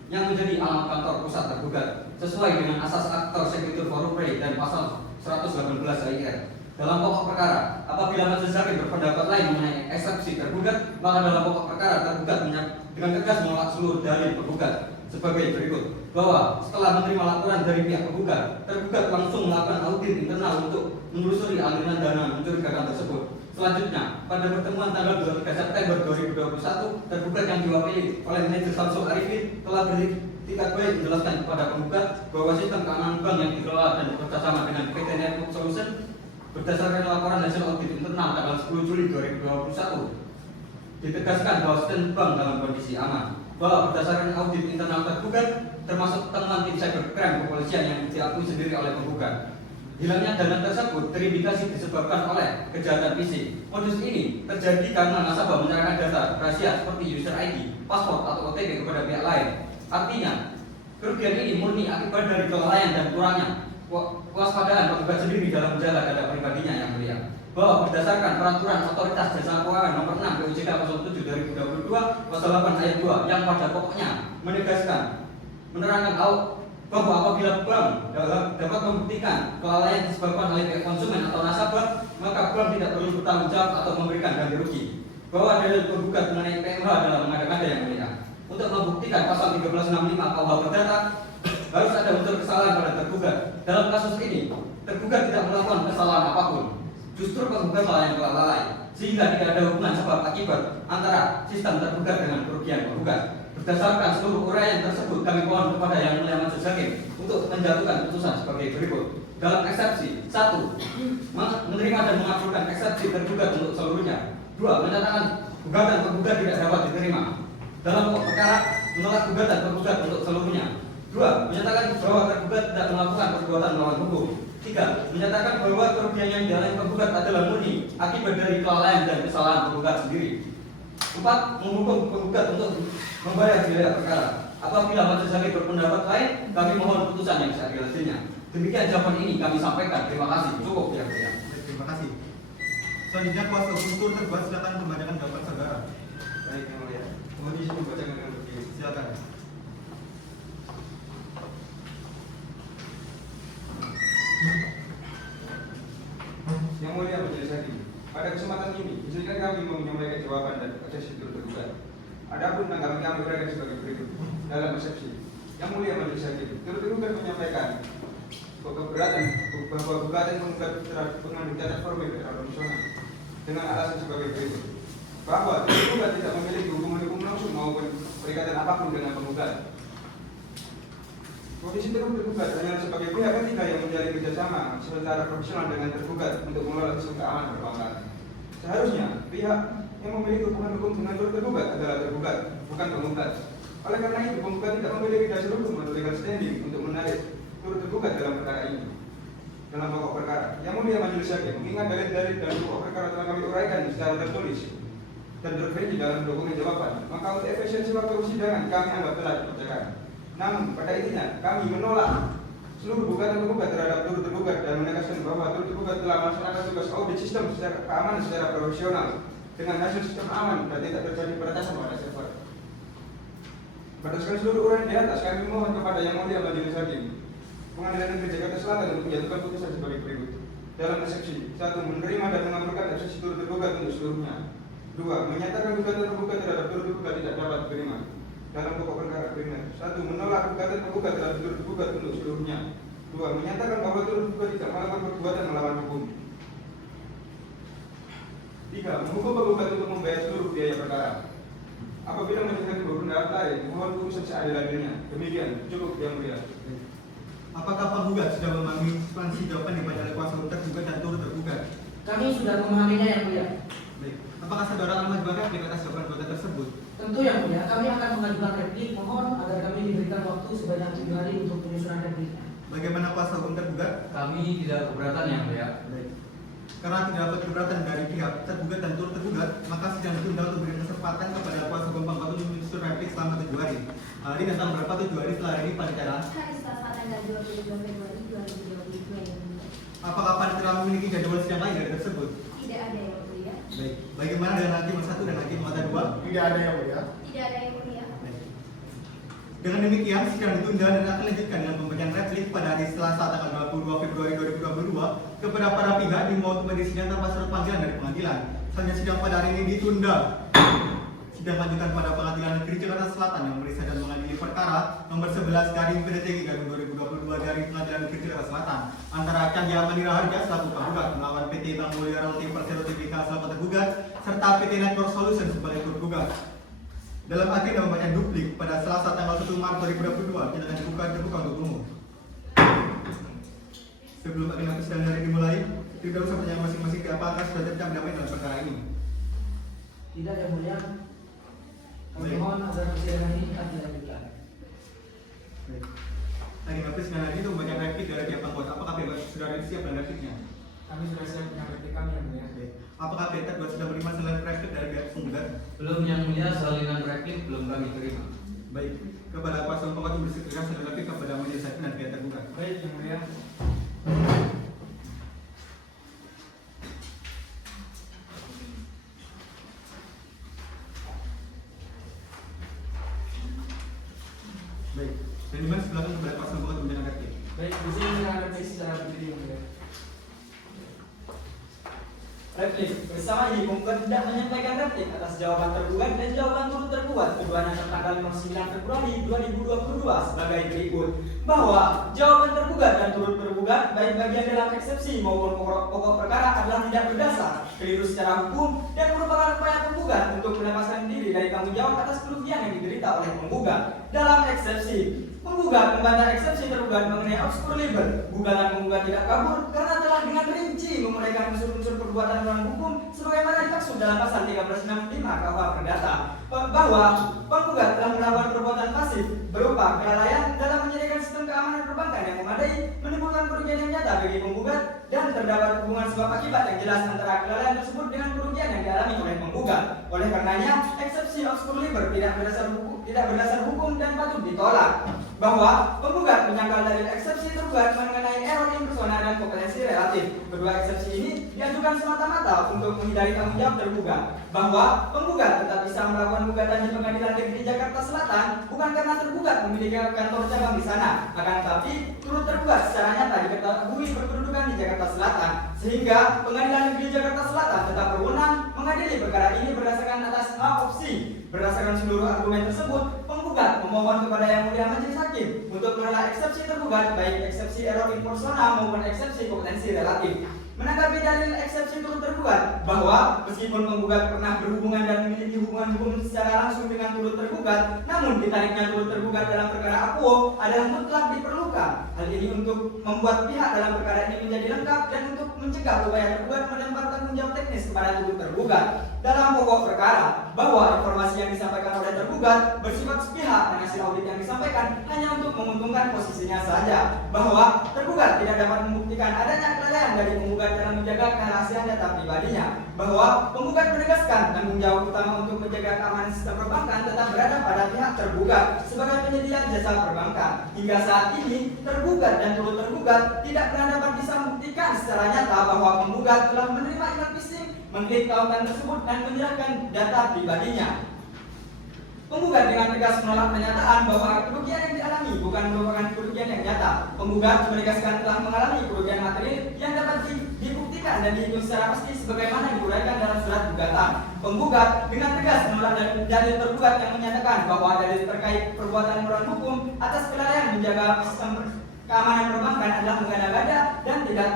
yang menjadi alamat kantor pusat tergugat sesuai dengan asas aktor sequitur forupre dan pasal 118 AIR. Dalam pokok perkara, apabila majelis hakim berpendapat lain mengenai eksepsi tergugat, maka dalam pokok perkara tergugat dengan tegas menolak seluruh dalil penggugat sebagai berikut. Bahwa setelah menerima laporan dari pihak penggugat, tergugat langsung melakukan audit internal untuk menelusuri aliran dana mencurigakan tersebut. Selanjutnya, pada pertemuan tanggal 23 September 2021, tergugat yang diwakili oleh manajer Samsul Arifin telah beritikat baik menjelaskan kepada penggugat bahwa sistem keamanan bank yang dikelola dan bekerjasama dengan PT Network Solution berdasarkan laporan hasil audit internal tanggal 10 Juli 2021 ditegaskan bahwa sistem bank dalam kondisi aman. Bahwa berdasarkan audit internal tergugat termasuk temuan tim cybercrime kepolisian yang diakui sendiri oleh penggugat, hilangnya dana tersebut terindikasi disebabkan oleh kejahatan fisik. Modus ini terjadi karena nasabah menyerahkan data rahasia seperti user ID, paspor atau OTP kepada pihak lain. Artinya, kerugian ini murni akibat dari kelalaian dan kurangnya kewaspadaan penggugat sendiri dalam menjaga data pribadinya yang mulia. Bahwa berdasarkan peraturan Otoritas Jasa Keuangan nomor 6 PUJK 07 2022 pasal 8 ayat 2 yang pada pokoknya menerangkan bahwa apabila bank dapat membuktikan kelalaian disebabkan oleh pihak konsumen atau nasabah, maka bank tidak perlu bertanggung jawab atau memberikan ganti rugi. Bahwa dalil penggugat mengenai PMH dalam mengada-ngada yang mulia. Untuk membuktikan pasal 1365 KUH Perdata harus ada unsur kesalahan pada tergugat. Dalam kasus ini, tergugat tidak melakukan kesalahan apapun. Justru penggugat yang telah lalai, sehingga tidak ada hubungan sebab akibat antara sistem tergugat dengan kerugian penggugat. Berdasarkan seluruh uraian tersebut, kami mohon kepada Yang Mulia Majelis Hakim untuk menjatuhkan putusan sebagai berikut. Dalam eksepsi 1, menerima dan mengabulkan eksepsi tergugat untuk seluruhnya. 2, menyatakan gugatan penggugat tidak dapat diterima. Dalam pokok perkara, menolak gugatan penggugat untuk seluruhnya. 2, menyatakan bahwa tergugat tidak melakukan perbuatan melawan hukum. 3, menyatakan bahwa kerugian yang dialami penggugat adalah murni akibat dari kelalaian dan kesalahan penggugat sendiri. 4, menghukum penggugat untuk membayar biaya perkara. Apabila majelis hakim berpendapat lain, kami mohon putusan yang seadil-adilnya. Demikian jawaban ini kami sampaikan. Terima kasih. Cukup ya. Terima kasih. Selanjutnya kuasa hukum tergugat silakan membacakan jawaban saudara. Baik, Yang Mulia. Mohon izin membacakan dengan berdiri. Silakan. Yang Mulia Majelis Hakim, pada kesempatan ini, izinkan kami menyampaikan jawaban dan eksepsi tergugat. Adapun tanggapan kami uraikan sebagai berikut. Dalam eksepsi, Yang Mulia Majelis Hakim, tergugat menyampaikan bahwa gugatan penggugat mengandung cacat formil dan fungsional dengan alasan sebagai berikut. Bahwa tergugat tidak memiliki hubungan hukum langsung maupun perikatan apapun dengan penggugat. Posisi tergugat hanya sebagai pihak ketiga yang menjalin kerjasama secara profesional dengan tergugat untuk mengelola isu keamanan perbankan. Seharusnya pihak yang memiliki hubungan hukum dengan tergugat adalah tergugat, bukan penggugat. Oleh karena itu, penggugat tidak memiliki dasar hukum atau legal standing untuk menarik turut tergugat dalam perkara ini. Dalam pokok perkara, Yang Mulia Majelis Hakim mengingat dalil-dalil dan pokok perkara telah kami uraikan secara tertulis dan terperinci dalam dokumen jawaban, maka untuk efisiensi waktu persidangan kami anggap telah dibacakan. Namun pada intinya kami menolak seluruh gugatan penggugat terhadap turut tergugat dan menegaskan bahwa turut tergugat telah melaksanakan tugas audit sistem secara keamanan secara profesional dengan hasil sistem aman dan tidak terjadi peretasan pada server. Berdasarkan seluruh uraian di atas, kami mohon kepada Yang Mulia Majelis Hakim Pengadilan Negeri Jakarta Selatan untuk menjatuhkan putusan sebagai berikut. Dalam eksepsi 1, menerima dan mengabulkan eksepsi turut tergugat untuk seluruhnya. 2, menyatakan gugatan penggugat terhadap turut tergugat tidak dapat diterima. Dalam pokok perkara primer 1, menolak gugatan penggugat terhadap turut tergugat untuk seluruhnya. 2, menyatakan bahwa turut tergugat tidak melakukan perbuatan melawan hukum. 3, menghukum penggugat untuk membayar seluruh biaya perkara. Apabila menyatakan berpendapat lain, mohon putusan seadil-adilnya. Demikian, cukup Yang Mulia. Apakah penggugat sudah memahami substansi jawaban yang dibaca oleh kuasa hukum tergugat dan turut tergugat? Kami sudah memahaminya Yang Mulia. Baik. Apakah saudara akan mengajukan replik atas jawaban gugatan tersebut? Tentu Yang Mulia, kami akan mengajukan replik. Mohon agar kami diberikan waktu sebanyak 7 hari untuk penyusunan repliknya. Bagaimana kuasa hukum tergugat? Kami tidak keberatan Yang Mulia. Baik. Karena tidak dapat keberatan dari pihak tergugat dan turut tergugat, maka sidang ditunda untuk berikan kesempatan kepada kuasa hukum penggugat untuk menyusun replik selama 7 hari. Hari datang berapa 7 hari setelah ini panitia? Hari Selasa tanggal 22 Februari 2022 yang mulia. Apakah panitia memiliki jadwal sidang lain dari tersebut? Tidak ada yang mulia. Baik. Bagaimana dengan hakim 1 dan hakim mata 2? Tidak ada Yang Mulia. Tidak ada yang mulia. Baik. Dengan demikian, sidang ditunda dan akan lanjutkan dengan pembacaan replik pada hari Selasa tanggal 22 Februari 2022 kepada para pihak dimohon kembali sidang tanpa surat panggilan dari pengadilan. Selanjutnya sidang pada hari ini ditunda. Sidang lanjutan pada Pengadilan Negeri Jakarta Selatan yang memeriksa dan mengadili perkara nomor 11/PDTG/2022 dari Pengadilan Negeri Jakarta Selatan antara Cahya Manira Harja selaku penggugat melawan PT Bank Mulia Realty Persero Tbk selaku tergugat serta PT Network Solution sebagai tergugat. Dalam agenda pembacaan duplik pada Selasa tanggal 1 Maret 2022 nyatakan terbuka untuk umum. Sebelum agenda persidangan hari dimulai, tidak usah pertanyaan masing-masing apakah sudah tercapai dalam perkara ini. Tidak Yang Mulia. Kami Baik. mohon agar persidangan ini akan dilanjutkan. Baik. Agenda persidangan hari ini untuk pembacaan replik dari pihak penggugat. Apakah pihak sudah siap dan repliknya? Kami sudah siap dengan replik kami yang mulia. Apakah pihak terdakwa sudah menerima salinan replik dari pihak penggugat? Belum yang mulia, salinan replik belum kami terima. Baik, kepada kuasa hukum kami bersedia salinan replik kepada majelis hakim dan pihak tergugat. Baik, yang mulia. Baik, dan dimana silakan kepada kuasa hukum untuk menjalankan replik. Baik, di sini dengan replik secara berdiri yang mulia. Replik. Bersama ini penggugat tidak menyampaikan replik atas jawaban tergugat dan jawaban turut tergugat keduanya tertanggal 9 Februari 2022 sebagai berikut. Bahwa jawaban tergugat dan turut tergugat baik bagian dalam eksepsi maupun pokok perkara adalah tidak berdasar, keliru secara hukum dan merupakan upaya penggugat untuk melepaskan diri dari tanggung jawab atas kerugian yang diderita oleh penggugat. Dalam eksepsi, penggugat membantah eksepsi tergugat mengenai obscur liber. Gugatan penggugat tidak kabur karena telah dengan rinci menguraikan unsur-unsur perbuatan melawan hukum sebagaimana dimaksud dalam pasal 1365 KUH Perdata, bahwa penggugat telah melakukan perbuatan pasif berupa kelalaian dalam menyediakan sistem keamanan perbankan yang memadai, menimbulkan kerugian yang nyata bagi penggugat, dan terdapat hubungan sebab akibat yang jelas antara kelalaian tersebut dengan kerugian yang dialami oleh penggugat. Oleh karenanya, eksepsi obscur liber tidak berdasar hukum dan patut ditolak. Bahwa penggugat menyangkal dalil eksepsi tergugat mengenai error in persona dan kompetensi relatif. Kedua eksepsi ini diajukan semata-mata untuk menghindari tanggung jawab tergugat. Bahwa penggugat tetap bisa melakukan gugatan di Pengadilan Negeri Jakarta Selatan bukan karena tergugat memiliki kantor cabang di sana, akan tetapi turut tergugat secara nyata diketahui berkedudukan di Jakarta Selatan, sehingga Pengadilan Negeri Jakarta Selatan tetap berwenang mengadili perkara ini berdasarkan atas opsi. Berdasarkan seluruh argumen tersebut, penggugat memohon kepada Yang Mulia Majelis Hakim untuk menolak eksepsi tergugat, baik eksepsi error in persona maupun eksepsi kompetensi relatif. Menanggapi dalil eksepsi turut tergugat bahwa meskipun penggugat pernah berhubungan dan memiliki hubungan hukum secara langsung dengan turut tergugat, namun ditariknya turut tergugat dalam perkara akuo adalah mutlak diperlukan. Hal ini untuk membuat pihak dalam perkara ini menjadi lengkap dan untuk mencegah upaya tergugat melempar tanggung jawab teknis kepada turut tergugat. Dalam pokok perkara, bahwa informasi yang disampaikan oleh tergugat bersifat sepihak dan hasil audit yang disampaikan hanya untuk menguntungkan posisinya saja. Bahwa tergugat tidak dapat membuktikan adanya kelalaian dari penggugat dalam menjaga kerahasiaan data pribadinya. Bahwa penggugat menegaskan tanggung jawab utama untuk menjaga keamanan sistem perbankan tetap berada pada pihak tergugat sebagai penyedia jasa perbankan. Hingga saat ini, tergugat dan turut tergugat tidak pernah dapat bisa membuktikan secara nyata bahwa penggugat telah menerima email phishing, mengklik tautan tersebut dan menyerahkan data pribadinya. Penggugat dengan tegas menolak pernyataan bahwa kerugian yang dialami bukan merupakan kerugian yang nyata. Penggugat menegaskan telah mengalami kerugian material yang dapat dibuktikan dan dihitung secara pasti sebagaimana diuraikan dalam surat gugatan. Penggugat dengan tegas menolak dalil tergugat yang menyatakan bahwa dalil terkait perbuatan melawan hukum atas kelalaian menjaga sistem keamanan perbankan adalah mengada-gada dan tidak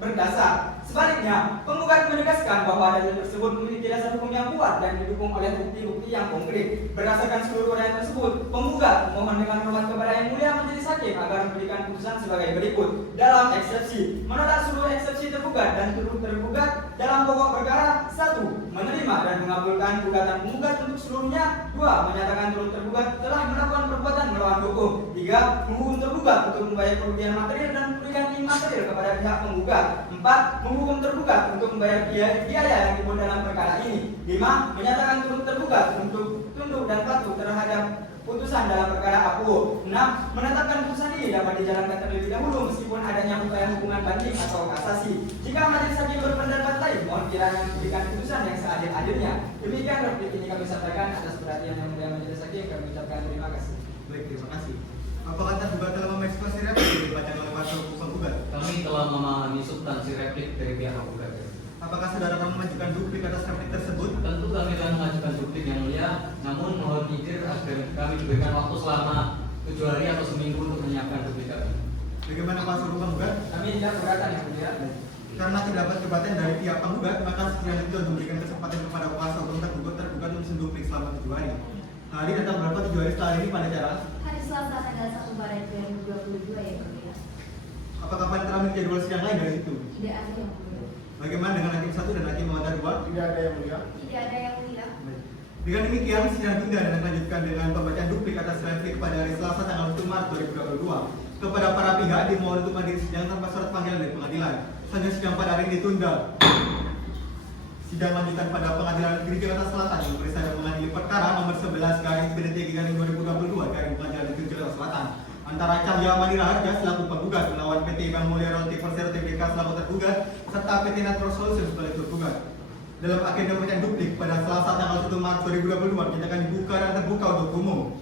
berdasar. Sebaliknya, penggugat menegaskan bahwa dalil tersebut memiliki dasar hukum yang kuat dan didukung oleh bukti-bukti yang konkret. Berdasarkan seluruh uraian tersebut, penggugat memohon dengan hormat kepada Yang Mulia Majelis Hakim agar memberikan putusan sebagai berikut. Dalam eksepsi, menolak seluruh eksepsi tergugat dan turut tergugat dalam pokok perkara. 1. Menerima dan mengabulkan gugatan penggugat untuk seluruhnya. 2. Menyatakan turut tergugat telah melakukan perbuatan melawan hukum. 3. Menghukum tergugat untuk membayar kerugian material dan kerugian imaterial kepada pihak penggugat. 4. Menghukum tergugat untuk membayar biaya yang timbul dalam perkara ini. 5. Menyatakan turut tergugat untuk tunduk dan patuh terhadap putusan dalam perkara akuo. 6. Menetapkan putusan ini dapat dijalankan terlebih dahulu meskipun adanya upaya hubungan banding atau kasasi. Jika majelis hakim berpendapat lain, mohon kiranya memberikan putusan yang seadil-adilnya. Demikian replik ini kami sampaikan atas perhatian Yang Mulia Majelis Hakim. Kami ucapkan terima kasih. Baik, terima kasih. Apakah tergugat telah mengekspresi replik yang dibacakan oleh kuasa hukum penggugat? Kami telah memahami substansi replik dari pihak penggugat. Apakah saudara akan mengajukan duplik atas replik tersebut? Tentu kami akan mengajukan duplik Yang Mulia, namun mohon izin agar kami diberikan waktu selama 7 hari atau seminggu untuk menyiapkan duplik kami. Bagaimana kuasa hukum penggugat? Kami tidak keberatan Yang Mulia. Karena tidak dapat keberatan dari pihak penggugat, maka sekiranya itu memberikan kesempatan kepada kuasa hukum tergugat untuk menduplik selama 7 hari. Hari datang berapa 7 hari setelah ini pada cara? Hari Selasa tanggal 1 Maret 2022 ya mulia. Apakah pada terakhir jadwal sidang lain dari itu? Tidak ada yang mulia. Bagaimana dengan hakim 1 dan hakim Muhammad 2? Tidak ada yang mulia. Tidak ada yang mulia. Dengan demikian sidang tunda dan dilanjutkan dengan pembacaan duplik atas replik pada hari Selasa tanggal 1 Maret 2022. Kepada para pihak dimohon untuk menghadiri sidang tanpa surat panggilan dari pengadilan. Saja sidang pada hari ini ditunda. Sidang lanjutan pada Pengadilan Negeri Jakarta Selatan yang bersama mengadili perkara nomor 11/3/2022 garing Pengadilan Negeri Jakarta Selatan antara Cahya Manira Harja selaku penggugat melawan PT Bank Mulia Realty Persero Tbk selaku tergugat serta PT Network Solutions sebagai tergugat. Dalam agenda pemeriksaan duplik pada Selasa tanggal 1 Maret 2022 dinyatakan dibuka dan terbuka untuk umum.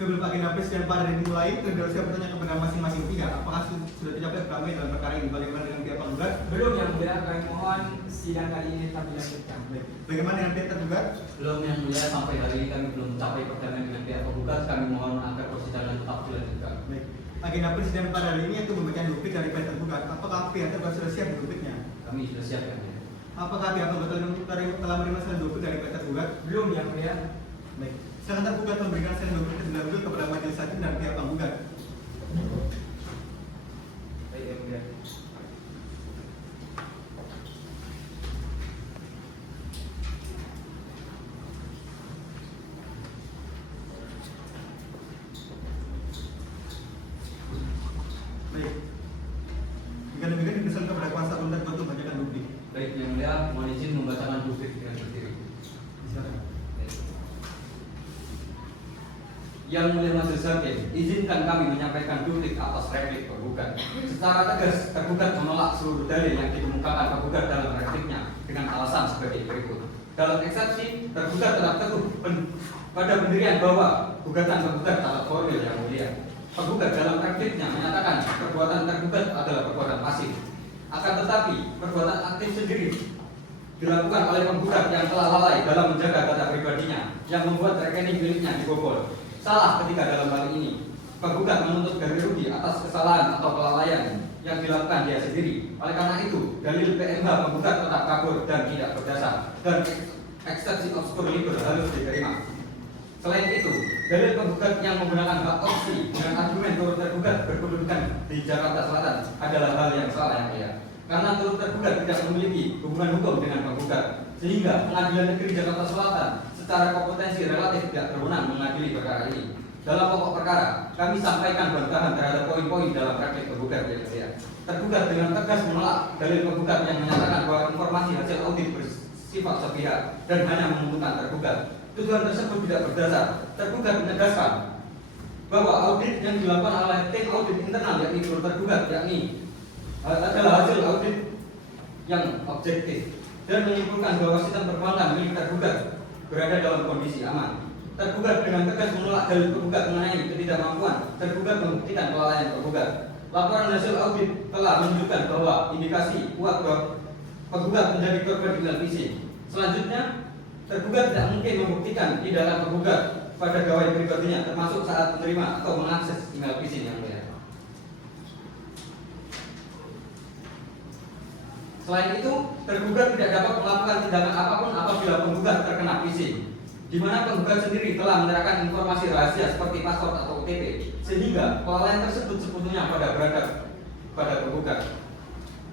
Sebelum agenda persidangan pada hari ini dimulai, terdapat bertanya kepada masing-masing pihak, apakah sudah tercapai kami dalam perkara ini? Bagaimana dengan pihak penggugat? Belum yang mulia, kami mohon sidang kali ini tetap dilanjutkan. Bagaimana dengan pihak tergugat? Belum yang mulia, sampai hari ini kami belum mencapai perdamaian dengan pihak penggugat. Kami mohon agar persidangan tetap dilanjutkan. Baik. Agenda persidangan pada hari ini itu memberikan duplik dari pihak tergugat. Apakah pihak tergugat sudah siap dupliknya? Kami sudah siap yang mulia. Apakah pihak penggugat telah menerima saran duplik dari pihak tergugat? Belum yang mulia. Baik. Silakan tergugat memberikan saran duplik terlebih dahulu kepada majelis hakim dan pihak penggugat. Baik, yang mulia. Baik. Jika demikian dipersilakan kepada kuasa hukum tergugat untuk membacakan duplik. Baik yang mulia, mohon izin membacakan duplik dengan berdiri. Silakan. Yang mulia majelis hakim, izinkan kami menyampaikan duplik atas replik penggugat. Secara tegas, tergugat menolak seluruh dalil yang dikemukakan penggugat dalam repliknya dengan alasan sebagai berikut. Dalam eksepsi, tergugat tetap teguh pada pendirian bahwa gugatan penggugat tak formil yang mulia. Penggugat dalam repliknya menyatakan perbuatan tergugat adalah perbuatan pasif. Akan tetapi, perbuatan aktif sendiri dilakukan oleh penggugat yang telah lalai dalam menjaga data pribadinya yang membuat rekening miliknya dibobol. Salah ketika dalam hal ini, penggugat menuntut ganti rugi atas kesalahan atau kelalaian yang dilakukan dia sendiri. Oleh karena itu, dalil PMH penggugat tetap kabur dan tidak berdasar dan eksepsi obskur libel harus diterima. Selain itu, dalil penggugat yang menggunakan hak opsi dengan argumen turut tergugat berkedudukan di Jakarta Selatan adalah hal yang salah yang mulia. Karena turut tergugat tidak memiliki hubungan hukum dengan penggugat, sehingga Pengadilan Negeri Jakarta Selatan secara kompetensi relatif tidak berwenang mengadili perkara ini. Dalam pokok perkara, kami sampaikan bantahan terhadap poin-poin dalam praktik penggugat yang mulia. Tergugat dengan tegas menolak dalil penggugat yang menyatakan bahwa informasi hasil audit bersifat sepihak dan hanya menguntungkan tergugat. Tuduhan tersebut tidak berdasar. Tergugat menegaskan bahwa audit yang dilakukan oleh tim audit internal yakni tergugat yakni adalah hasil audit yang objektif dan menyimpulkan bahwa sistem perbankan milik tergugat berada dalam kondisi aman. Tergugat dengan tegas menolak dalil penggugat mengenai ketidakmampuan tergugat membuktikan kelalaian penggugat. Laporan hasil audit telah menunjukkan bahwa indikasi kuat bahwa penggugat menjadi korban email phishing. Selanjutnya, tergugat tidak mungkin membuktikan tindakan penggugat pada gawai pribadinya termasuk saat menerima atau mengakses email phishing yang mulia. Selain itu, tergugat tidak dapat melakukan tindakan apapun apabila penggugat terkena phishing, di mana penggugat sendiri telah menyerahkan informasi rahasia seperti password atau OTP, sehingga kelalaian tersebut sebetulnya berada pada penggugat.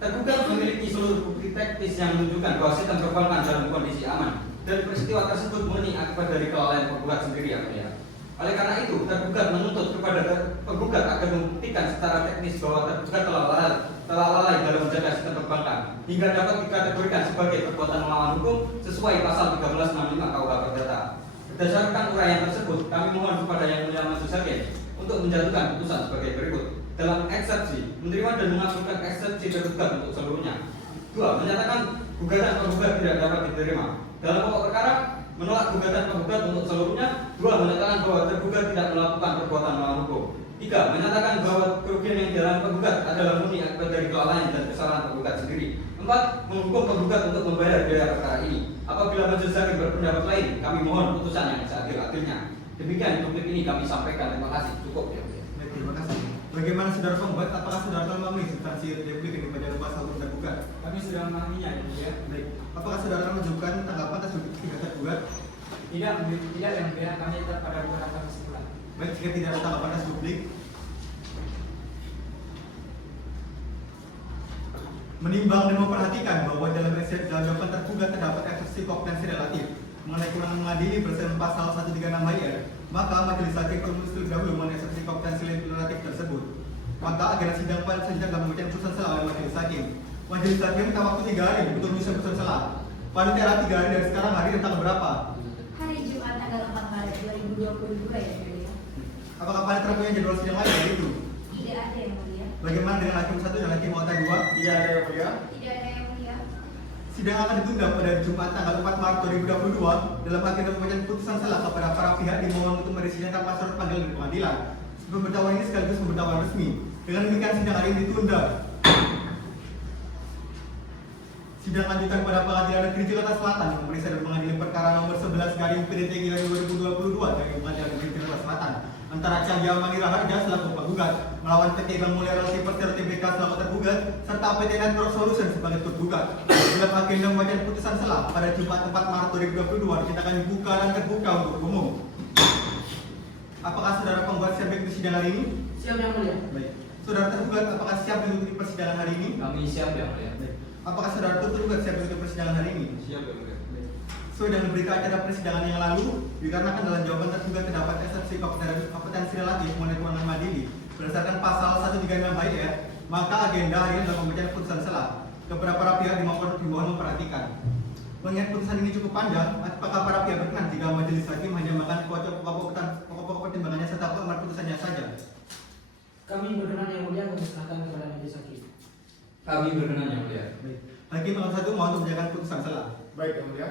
Tergugat memiliki seluruh bukti teknis yang menunjukkan bahwa sistem perbankan dalam kondisi aman, dan peristiwa tersebut murni akibat dari kelalaian penggugat sendiri yang mulia. Oleh karena itu, tergugat menuntut kepada penggugat agar membuktikan secara teknis bahwa tergugat telah lalai dalam menjaga sistem perbankan hingga dapat dikategorikan sebagai perbuatan melawan hukum sesuai pasal 1365 KUH Perdata. Berdasarkan uraian tersebut, kami mohon kepada Yang Mulia Majelis Hakim untuk menjatuhkan putusan sebagai berikut. Dalam eksepsi, menerima dan mengabulkan eksepsi tergugat untuk seluruhnya. 2. Menyatakan gugatan penggugat tidak dapat diterima. Dalam pokok perkara, menolak gugatan penggugat untuk seluruhnya. 2. Menyatakan bahwa tergugat tidak melakukan perbuatan melawan hukum. 3. Menyatakan bahwa kerugian yang dialami penggugat adalah murni akibat dari kelalaian dan kesalahan penggugat sendiri. 4. Menghukum penggugat untuk membayar biaya perkara ini. Apabila majelis hakim berpendapat lain, kami mohon putusan yang seadil-adilnya. Demikian duplik ini kami sampaikan. Terima kasih. Cukup ya. Baik, terima kasih. Bagaimana saudara penggugat? Apakah saudara telah memahami substansi duplik yang dibaca kuasa hukum tergugat? Kami sudah memahaminya yang mulia. Baik. Apakah saudara menunjukkan tanggapan atas duplik yang tergugat? Tidak yang mulia, kami tetap pada gugatan kesimpulan. Baik, jika tidak ada tanggapan atas duplik, menimbang dan memperhatikan bahwa dalam jawaban tergugat terdapat eksepsi kompetensi relatif mengenai kewenangan mengadili berdasarkan pasal 136 HIR, maka majelis hakim perlu terlebih dahulu mengenai eksepsi kompetensi relatif tersebut. Maka agenda sidang pada selanjutnya dalam pembacaan putusan selah oleh majelis hakim. Majelis hakim minta waktu 3 hari untuk menyusun putusan selah. Panitia 3 hari dari sekarang, hari dan tanggal berapa? Hari Jumat tanggal 4 Maret 2022 ya mulia. Apakah panitia punya jadwal sidang lain dari itu? Tidak ada yang mulia. Bagaimana dengan hakim 1 dan hakim Mota 2? Tidak ada yang mulia. Tidak ada yang mulia. Sidang akan ditunda pada Jumat tanggal 4 Maret 2022 dalam agenda pembacaan putusan selah kepada para pihak dimohon untuk meresidang tanpa syarat panggilan dari pengadilan. Pemberitahuan ini sekaligus pemberitahuan resmi. Dengan demikian sidang hari ini ditunda. Sidang lanjutan pada Pengadilan Negeri Jakarta Selatan yang memeriksa dan mengadili perkara nomor 11/PDT/2022 dari Pengadilan Negeri Jakarta Selatan antara Cahya Manira Harja selaku penggugat melawan PT Bank Mulia Realty Persero Tbk selaku tergugat serta PT Network Solution sebagai tergugat. Dalam agenda pembacaan putusan selah pada Jumat 4 Maret 2022 dinyatakan dibuka dan terbuka untuk umum. Apakah saudara penggugat siap mengikuti sidang hari ini? Siap yang mulia. Baik. Saudara tergugat apakah siap mengikuti persidangan hari ini? Kami siap yang mulia. Baik. Apakah saudara tergugat siap mengikuti persidangan hari ini? Siap yang mulia. Sesuai dengan berita acara persidangan yang lalu, dikarenakan dalam jawaban tergugat terdapat eksepsi kompetensi relatif mengenai kewenangan Madili berdasarkan pasal 136 HIR, maka agenda hari ini adalah pembacaan putusan selah. Kepada para pihak dimohon memperhatikan. Mengingat putusan ini cukup panjang, apakah para pihak berkenan jika majelis hakim hanya makan pokok-pokok pertimbangannya serta pengamatan putusannya saja? Kami berkenan yang mulia mempersilahkan kepada majelis hakim. Kami berkenan yang mulia. Baik. Hakim nomor 1 mohon untuk menjalankan putusan selah. Baik yang mulia.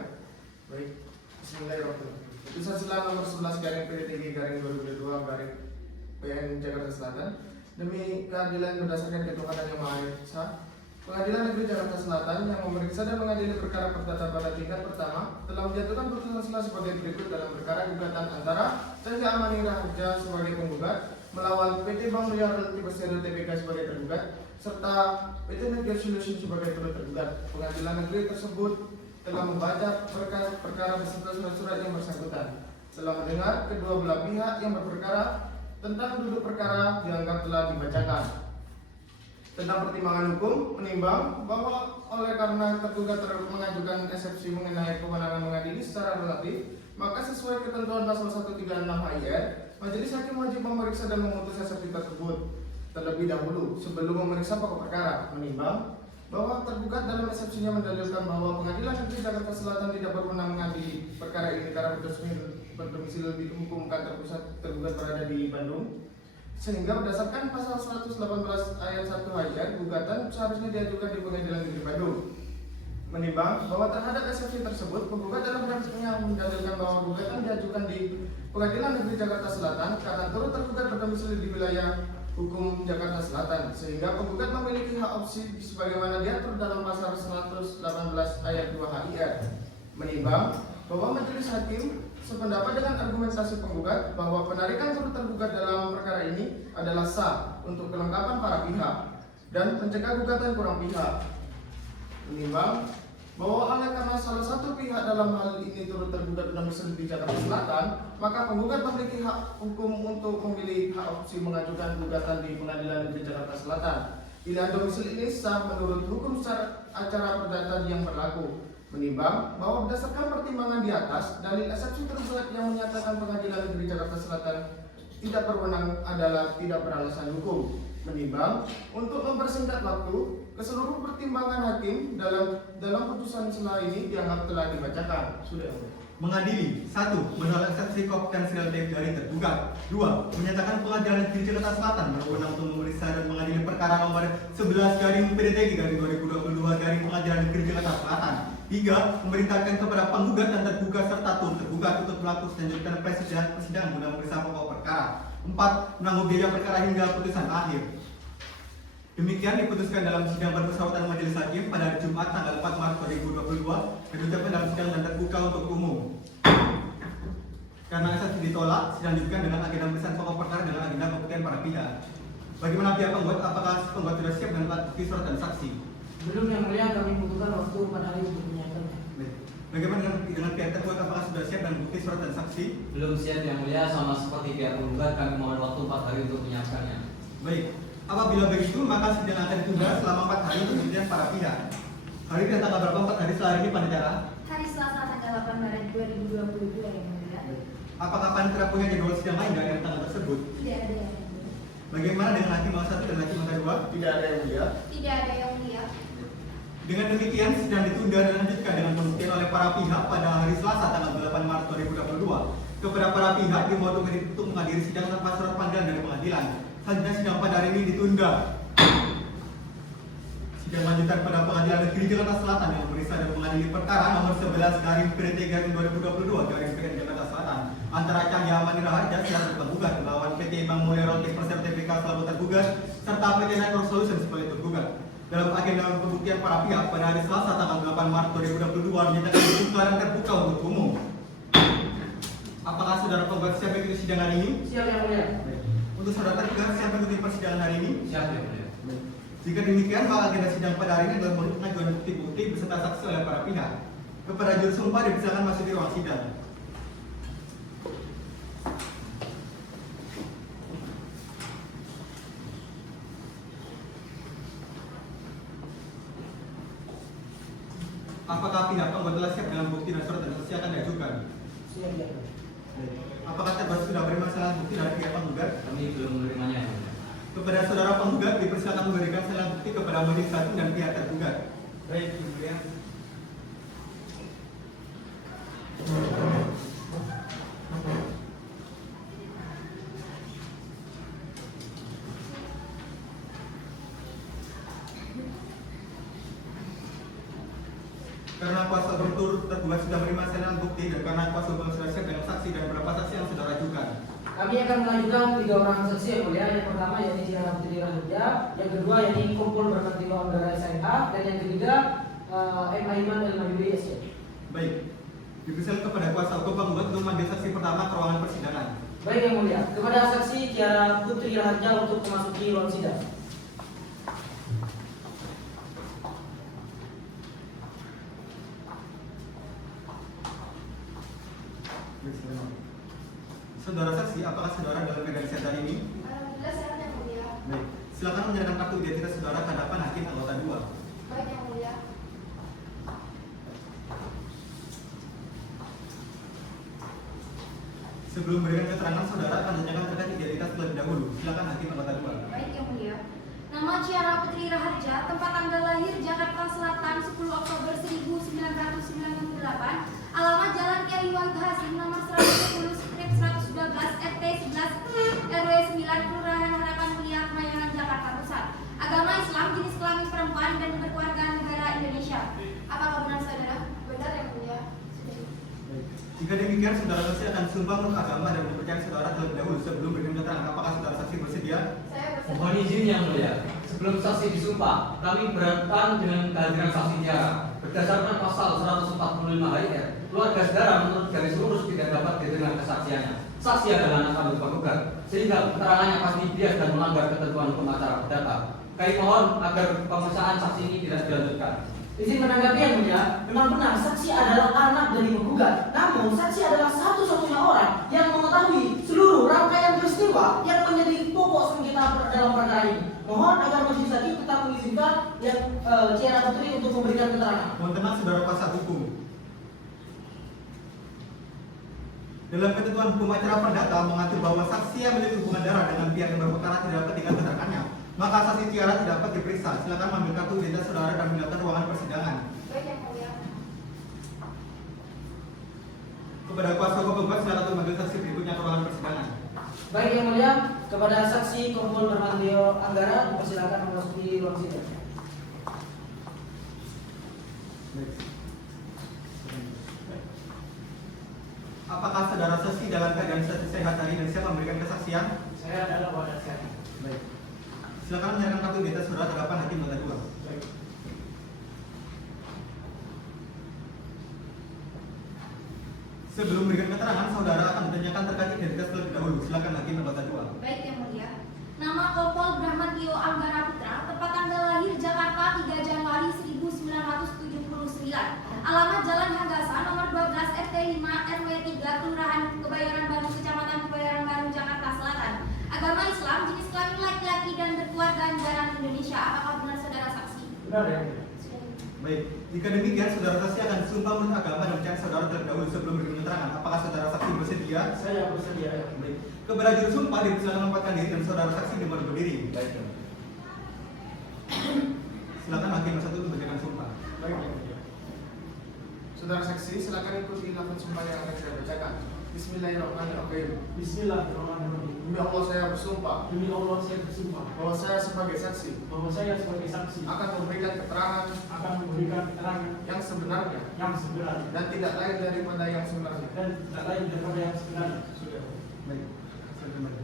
Baik. Bismillahirrahmanirrahim. Putusan selah nomor 11/PDT/2022/PN Jakarta Selatan demi keadilan berdasarkan ketuhanan yang Maha Esa. Pengadilan Negeri Jakarta Selatan yang memeriksa dan mengadili perkara perdata pada tingkat pertama telah menjatuhkan putusan selah sebagai berikut dalam perkara gugatan antara Cahya Manira Harja sebagai penggugat melawan PT Bank Mulia Realty Persero Tbk sebagai tergugat serta PT Network Solution sebagai turut tergugat. Pengadilan negeri tersebut telah membaca perkara beserta surat-surat yang bersangkutan. Telah mendengar kedua belah pihak yang berperkara tentang duduk perkara dianggap telah dibacakan. Tentang pertimbangan hukum, menimbang bahwa oleh karena tergugat mengajukan eksepsi mengenai kewenangan mengadili secara relatif, maka sesuai ketentuan pasal 136 HIR, majelis hakim wajib memeriksa dan memutus eksepsi tersebut terlebih dahulu sebelum memeriksa pokok perkara. Menimbang bahwa tergugat dalam eksepsinya mendalilkan bahwa Pengadilan Negeri Jakarta Selatan tidak berwenang mengadili perkara ini karena berdomisili di hukum kantor pusat tergugat berada di Bandung. Sehingga berdasarkan pasal 118 ayat 1 HIR, gugatan seharusnya diajukan di Pengadilan Negeri Bandung. Menimbang bahwa terhadap eksepsi tersebut, penggugat dalam reaksinya mendalilkan bahwa gugatan diajukan di Pengadilan Negeri Jakarta Selatan karena turut tergugat berdomisili di wilayah hukum Jakarta Selatan, sehingga penggugat memiliki hak opsi sebagaimana diatur dalam pasal 118 ayat 2 HIR. Menimbang bahwa majelis hakim sependapat dengan argumentasi penggugat bahwa penarikan turut tergugat dalam perkara ini adalah sah untuk kelengkapan para pihak dan mencegah gugatan kurang pihak. Menimbang bahwa oleh karena salah satu pihak dalam hal ini turut tergugat domisili di Jakarta Selatan, maka penggugat memiliki hak hukum untuk memilih hak opsi mengajukan gugatan di Pengadilan Negeri Jakarta Selatan. Pilihan domisili ini sah menurut hukum acara perdata yang berlaku. Menimbang bahwa berdasarkan pertimbangan di atas, dalil eksepsi tergugat yang menyatakan Pengadilan Negeri Jakarta Selatan tidak berwenang adalah tidak beralasan hukum. Menimbang untuk mempersingkat waktu, keseluruh pertimbangan hakim dalam putusan selah ini dianggap telah dibacakan. Sudah. Mengadili 1. Menolak eksepsi kompetensi relatif dari tergugat. 2. Menyatakan Pengadilan Negeri Jakarta Selatan berwenang untuk memeriksa dan mengadili perkara nomor 11/PDT/2022 dari Pengadilan Negeri Jakarta Selatan. 3. Memerintahkan kepada penggugat dan tergugat serta turut tergugat untuk melakukan selanjutnya persidangan guna memeriksa pokok perkara. 4. Menanggung biaya perkara hingga putusan akhir. Demikian diputuskan dalam sidang bermusyawaratan majelis hakim pada hari Jumat tanggal 4 Maret 2022 dan diucapkan dalam sidang dan terbuka untuk umum. Karena eksepsi ditolak, sidang dilanjutkan dengan agenda pemeriksaan pokok perkara dengan agenda pembuktian para pihak. Bagaimana pihak penggugat? Apakah penggugat sudah siap dengan alat bukti surat dan saksi? Belum yang mulia, kami membutuhkan waktu 4 hari untuk menyiapkannya. Bagaimana dengan pihak tergugat? Apakah sudah siap dengan bukti surat dan saksi? Belum siap yang mulia, sama seperti pihak penggugat kami mohon waktu 4 hari untuk menyiapkannya. Baik. Apabila begitu, maka sidang akan ditunda selama 4 hari untuk kemudian para pihak. Hari ini tanggal berapa? 4 hari setelah ini panitia? Hari Selasa tanggal 8 Maret 2022 yang mulia. Apakah panitia punya jadwal sidang lain dari tanggal tersebut? Tidak ada yang mulia. Bagaimana dengan hakim angka 1 dan hakim angka 2? Tidak ada yang mulia. Tidak ada yang mulia. Dengan demikian, sidang ditunda dan dilanjutkan dengan pembuktian oleh para pihak pada hari Selasa tanggal 8 Maret 2022. Kepada para pihak dimohon untuk menghadiri sidang tanpa surat panggilan dari pengadilan. Selanjutnya sidang pada hari ini ditunda. Sidang lanjutan pada Pengadilan Negeri Jakarta Selatan yang memeriksa dan mengadili perkara nomor 11/P3/2022 Jakarta Selatan antara Cahya Mani Raharja selaku penggugat melawan PT Bank Mulya Rontech Persero Tbk selaku tergugat serta PT Network Solutions sebagai tergugat. Dalam agenda pembuktian para pihak pada hari Selasa tanggal 8 Maret 2022 menyatakan pembukaan terbuka untuk umum. Apakah saudara penggugat siap mengikuti sidang hari ini? Siap yang mulia. Untuk saudara tergugat siap mengikuti persidangan hari ini? Siap yang mulia. Jika demikian, maka agenda sidang pada hari ini adalah bentuk pengajuan bukti-bukti beserta saksi oleh para pihak. Kepada juru sumpah dipersilakan masuk di ruang sidang. Apakah pihak penggugat telah siap dengan bukti dan surat dan saksi akan diajukan? Siap ya. Apakah terdakwa sudah menerima salah bukti dari pihak penggugat? Kami belum menerimanya yang mulia. Kepada saudara penggugat dipersilakan memberikan salah bukti kepada majelis hakim dan pihak tergugat. Baik, Yang Mulia. Karena kuasa hukum tergugat sudah menerima salah bukti dan karena kuasa hukum sudah siap dengan saksi dan beberapa saksi yang saudara ajukan. Kami akan mengajukan 3 orang saksi yang mulia. Yang pertama yakni Ciara Putri Raharja, yang kedua yakni Kompol Bernardino Anggara SIH, dan yang ketiga M. Aiman El Mayuri SC. Baik, dipersilakan kepada kuasa hukum penggugat untuk memanggil saksi pertama ke ruangan persidangan. Baik yang mulia, kepada saksi Ciara Putri Raharja untuk memasuki ruang sidang. Saudara saksi, apakah saudara dalam keadaan sehat hari ini? Alhamdulillah sehat yang mulia. Baik, silakan menyerahkan kartu identitas saudara ke hadapan hakim anggota 2. Baik yang mulia. Sebelum memberikan keterangan, saudara akan menanyakan terkait identitas terlebih dahulu. Silakan hakim anggota 2. Baik yang mulia. Nama Ciara Putri Raharja, tempat tanggal lahir Jakarta Selatan 10 Oktober 1998, alamat Jalan Kiai Wahid Hasim nomor 110 strip 112 RT 11 RW 9 Kelurahan Harapan Mulia Kemayoran Jakarta Pusat. Agama Islam, jenis kelamin perempuan dan berkeluarga negara Indonesia. Apakah benar saudara? Benar yang mulia. Jika demikian, saudara saksi akan sumpah menurut agama dan mempercayai saudara terlebih dahulu sebelum memberikan keterangan. Apakah saudara saksi bersedia? Saya bersedia. Mohon izin yang mulia. Sebelum saksi disumpah, kami beratan dengan kehadiran saksi Ciara. Berdasarkan pasal 145 HIR, keluarga saudara menurut garis lurus tidak dapat didengar kesaksiannya. Saksi adalah anak kandung penggugat, sehingga keterangannya pasti bias dan melanggar ketentuan hukum acara perdata. Kami mohon agar pemeriksaan saksi ini tidak dilanjutkan. Izin menanggapi yang mulia, memang benar saksi adalah anak dari penggugat. Namun saksi adalah satu-satunya orang yang mengetahui seluruh rangkaian peristiwa yang menjadi pokok sengketa dalam perkara ini. Mohon agar majelis hakim tetap mengizinkan yang Ciara Putri untuk memberikan keterangan. Mohon tenang saudara kuasa hukum. Dalam ketentuan hukum acara perdata mengatur bahwa saksi yang memiliki hubungan darah dengan pihak yang berperkara tidak dapat diganti keterangannya, maka saksi Ciara tidak dapat diperiksa. Silakan mengambil kartu identitas saudara dan meninggalkan ruangan persidangan. Baik yang mulia. Kepada kuasa hukum penggugat silakan memanggil saksi berikutnya ke ruangan persidangan. Baik yang mulia, kepada saksi Kompol Bernardino Anggara dipersilakan memasuki ruang sidang. Apakah saudara saksi dalam keadaan sehat hari dan siap memberikan kesaksian? Saya adalah wadah sehat. Baik. Silakan menyerahkan kartu identitas saudara ke hadapan hakim anggota 2. Baik. Sebelum memberikan keterangan, saudara akan ditanyakan terkait identitas terlebih dahulu. Silakan hakim anggota 2. Baik yang mulia. Nama Kompol Bernardino Anggara Putra, tempat tanggal lahir Jakarta 3 Januari 1979. Alamat Jalan Hagasa nomor 12 RT 5 RW 3 Kelurahan Kebayoran Baru Kecamatan Kebayoran Baru Jakarta Selatan. Agama Islam, jenis kelamin laki-laki dan berkeluarga negara Indonesia. Apakah benar saudara saksi? Benar ya. Sudah. Baik, jika demikian saudara saksi akan sumpah menurut agama dan percayaan saudara terlebih dahulu sebelum memberikan keterangan. Apakah saudara saksi bersedia? Saya bersedia. Baik. Kepada juru sumpah dipersilakan menempatkan diri dan saudara saksi dimana berdiri. Baik. Silakan hakim satu membacakan sumpah. Baik, Yang Mulia. Saudara saksi, silakan ikuti lafaz sumpah yang akan saya bacakan. Bismillahirrahmanirrahim. Bismillahirrahmanirrahim. Demi Allah saya bersumpah Demi Allah saya bersumpah bahwa saya sebagai saksi bahwa saya sebagai saksi akan memberikan keterangan akan memberikan keterangan yang sebenarnya yang sebenarnya dan tidak lain daripada yang sebenarnya. dan tidak lain daripada yang sebenarnya. Sudah. Baik. Silakan kembali.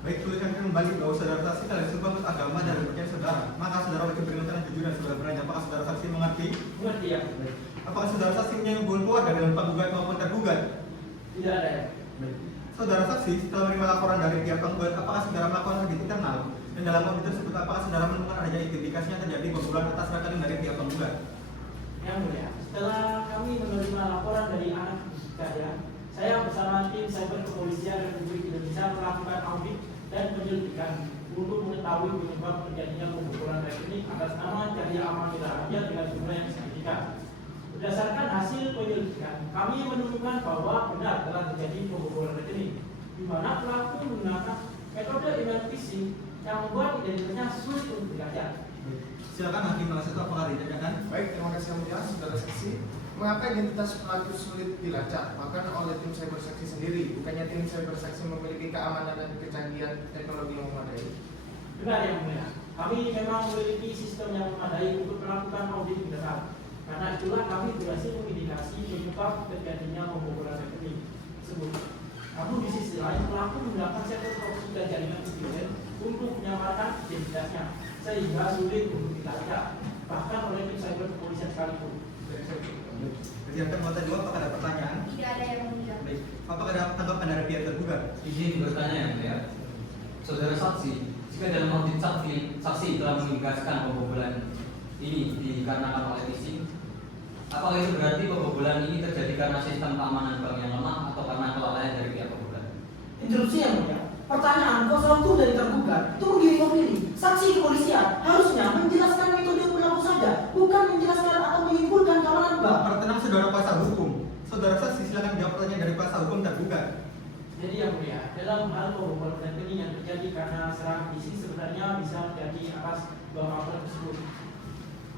Baik, tuliskan kembali bahwa saudara saksi telah disumpah menurut agama dan percayaan saudara. Maka saudara wajib beriman jujur dan saudara berani. Apakah saudara saksi mengerti? Mengerti ya? Baik. Apakah saudara saksi punya hubungan keluarga dengan penggugat maupun tergugat? Tidak ada ya? Baik. Saudara saksi setelah menerima laporan dari pihak penggugat, apakah saudara melakukan audit internal? Dan dalam audit tersebut, apakah saudara menemukan adanya indikasi yang terjadi pembobolan atas rekening dari pihak penggugat? Yang mulia, setelah kami menerima laporan dari anak saya bersama tim Cyber Kepolisian Republik Indonesia melakukan audit dan penyelidikan untuk mengetahui penyebab terjadinya pembobolan rekening atas nama Cahya Amanila Radia dengan jumlah yang signifikan. Berdasarkan hasil penyelidikan, kami menemukan bahwa benar telah terjadi pembobolan rekening, di mana pelaku menggunakan metode email phishing yang membuat identitasnya sulit untuk dilacak. Silakan hakim kelas 1 apakah ditanyakan? Baik, terima kasih Yang Mulia. Saudara saksi, mengapa identitas pelaku sulit dilacak? Bahkan oleh tim cyber saksi sendiri, bukannya tim cyber saksi memiliki keamanan dan kecanggihan teknologi yang memadai? Benar Yang Mulia, kami memang memiliki sistem yang memadai untuk melakukan audit internal. Karena itulah kami berhasil mengindikasi penyebab terjadinya pembobolan rekening tersebut. Namun di sisi lain, pelaku menggunakan server proxy dan jaringan VPN untuk menyamarkan identitasnya, sehingga sulit untuk dilacak, bahkan oleh tim cyber kepolisian sekalipun. Kegiatan kota 2, apakah ada pertanyaan? Tidak ada yang mulia. Baik. Apakah ada tanggapan dari pihak tergugat? Izin bertanya yang mulia. Saudara saksi, jika dalam audit saksi telah mengindikasikan pembobolan ini dikarenakan oleh phishing, apakah itu berarti pembobolan ini terjadi karena sistem keamanan bank yang lemah atau karena kelalaian dari pihak penggugat? Interupsi Yang Mulia. Pertanyaan kuasa hukum dari tergugat itu begini. Saksi kepolisian harusnya menjelaskan metode berlaku saja, bukan menjelaskan atau menyimpulkan keamanan bank. Pertenang saudara kuasa hukum. Saudara saksi silakan jawab pertanyaan dari kuasa hukum tergugat. Jadi Yang Mulia, dalam hal pembobolan rekening yang terjadi karena serangan phishing sebenarnya bisa terjadi atas bank tersebut.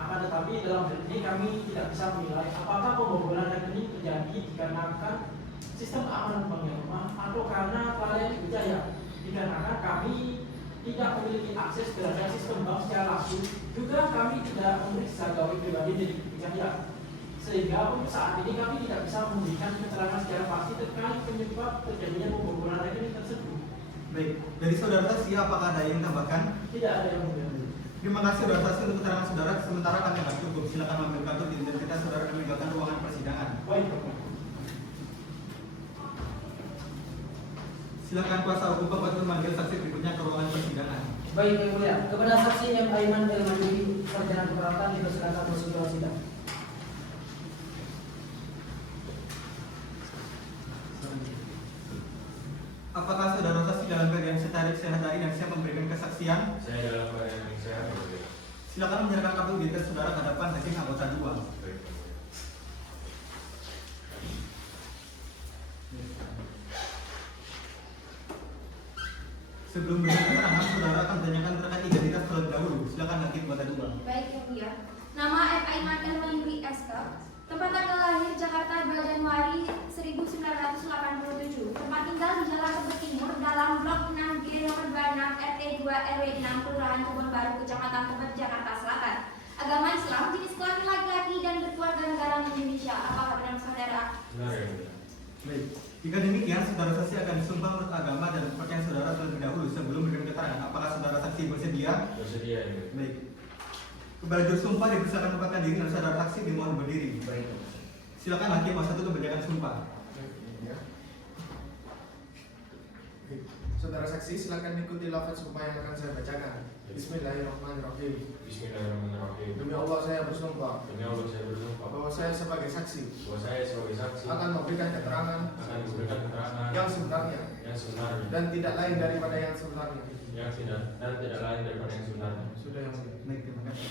Akan tetapi dalam hal ini kami tidak bisa menilai apakah pembobolan rekening terjadi dikarenakan sistem keamanan bank yang lemah atau karena kelalaian Wijaya. Dikarenakan kami tidak memiliki akses terhadap sistem bank secara langsung, juga kami tidak memeriksa gawai pribadi dari Wijaya. Sehingga untuk saat ini kami tidak bisa memberikan keterangan secara pasti terkait penyebab terjadinya pembobolan rekening tersebut. Baik, dari saudara saksi apakah ada yang tambahkan? Tidak ada yang mulia. Terima kasih saudara saksi untuk keterangan saudara. Sementara kami akan cukup. Silakan mengambil kartu identitas saudara dan meninggalkan ruangan persidangan. Baik. Silakan kuasa hukum pembantu memanggil saksi berikutnya ke ruangan persidangan. Baik Yang Mulia, kepada saksi M. Aiman El Mandiri, sarjana keperawatan dipersilakan prosedur sidang. Apakah saudara saksi dalam keadaan sehat hari dan siap memberikan kesaksian? Saya dalam keadaan yang sehat. Silakan menyerahkan kartu identitas saudara ke hadapan hakim anggota 2. Sebelum berikan keterangan, saudara akan ditanyakan terkait identitas terlebih dahulu. Silakan hakim anggota 2. Baik Yang Mulia. Nama F. Aiman El Mandiri SK. Tempat tanggal lahir Jakarta 2 Januari 1987. Tempat tinggal di Jalan Tebet Timur dalam blok 6G nomor 26 RT 2 RW 6 Kelurahan Kebon Baru Kecamatan Tebet Jakarta Selatan. Agama Islam, jenis kelamin laki-laki dan berkeluarga negaraan Indonesia. Apakah benar saudara? Benar ya, mulia. Baik. Jika demikian, saudara saksi akan disumpah menurut agama dan kepercayaan saudara terlebih dahulu sebelum memberikan keterangan. Apakah saudara saksi bersedia? Bersedia ya, mulia. Baik. Kepada juru sumpah dipersilakan menempatkan diri dan saudara saksi dimohon berdiri. Baik. Silakan hakim kelas 1 membacakan sumpah. Saudara saksi, silakan ikuti lafaz sumpah yang akan saya bacakan. Bismillahirrahmanirrahim. Bismillahirrahmanirrahim. Demi Allah saya bersumpah Demi Allah saya bersumpah bahwa saya sebagai saksi bahwa saya sebagai saksi akan memberikan keterangan akan memberikan keterangan yang sebenarnya yang sebenarnya dan tidak lain daripada yang sebenarnya. yang tidak lain daripada yang sebenarnya. Sudah Yang Mulia. Baik, terima kasih.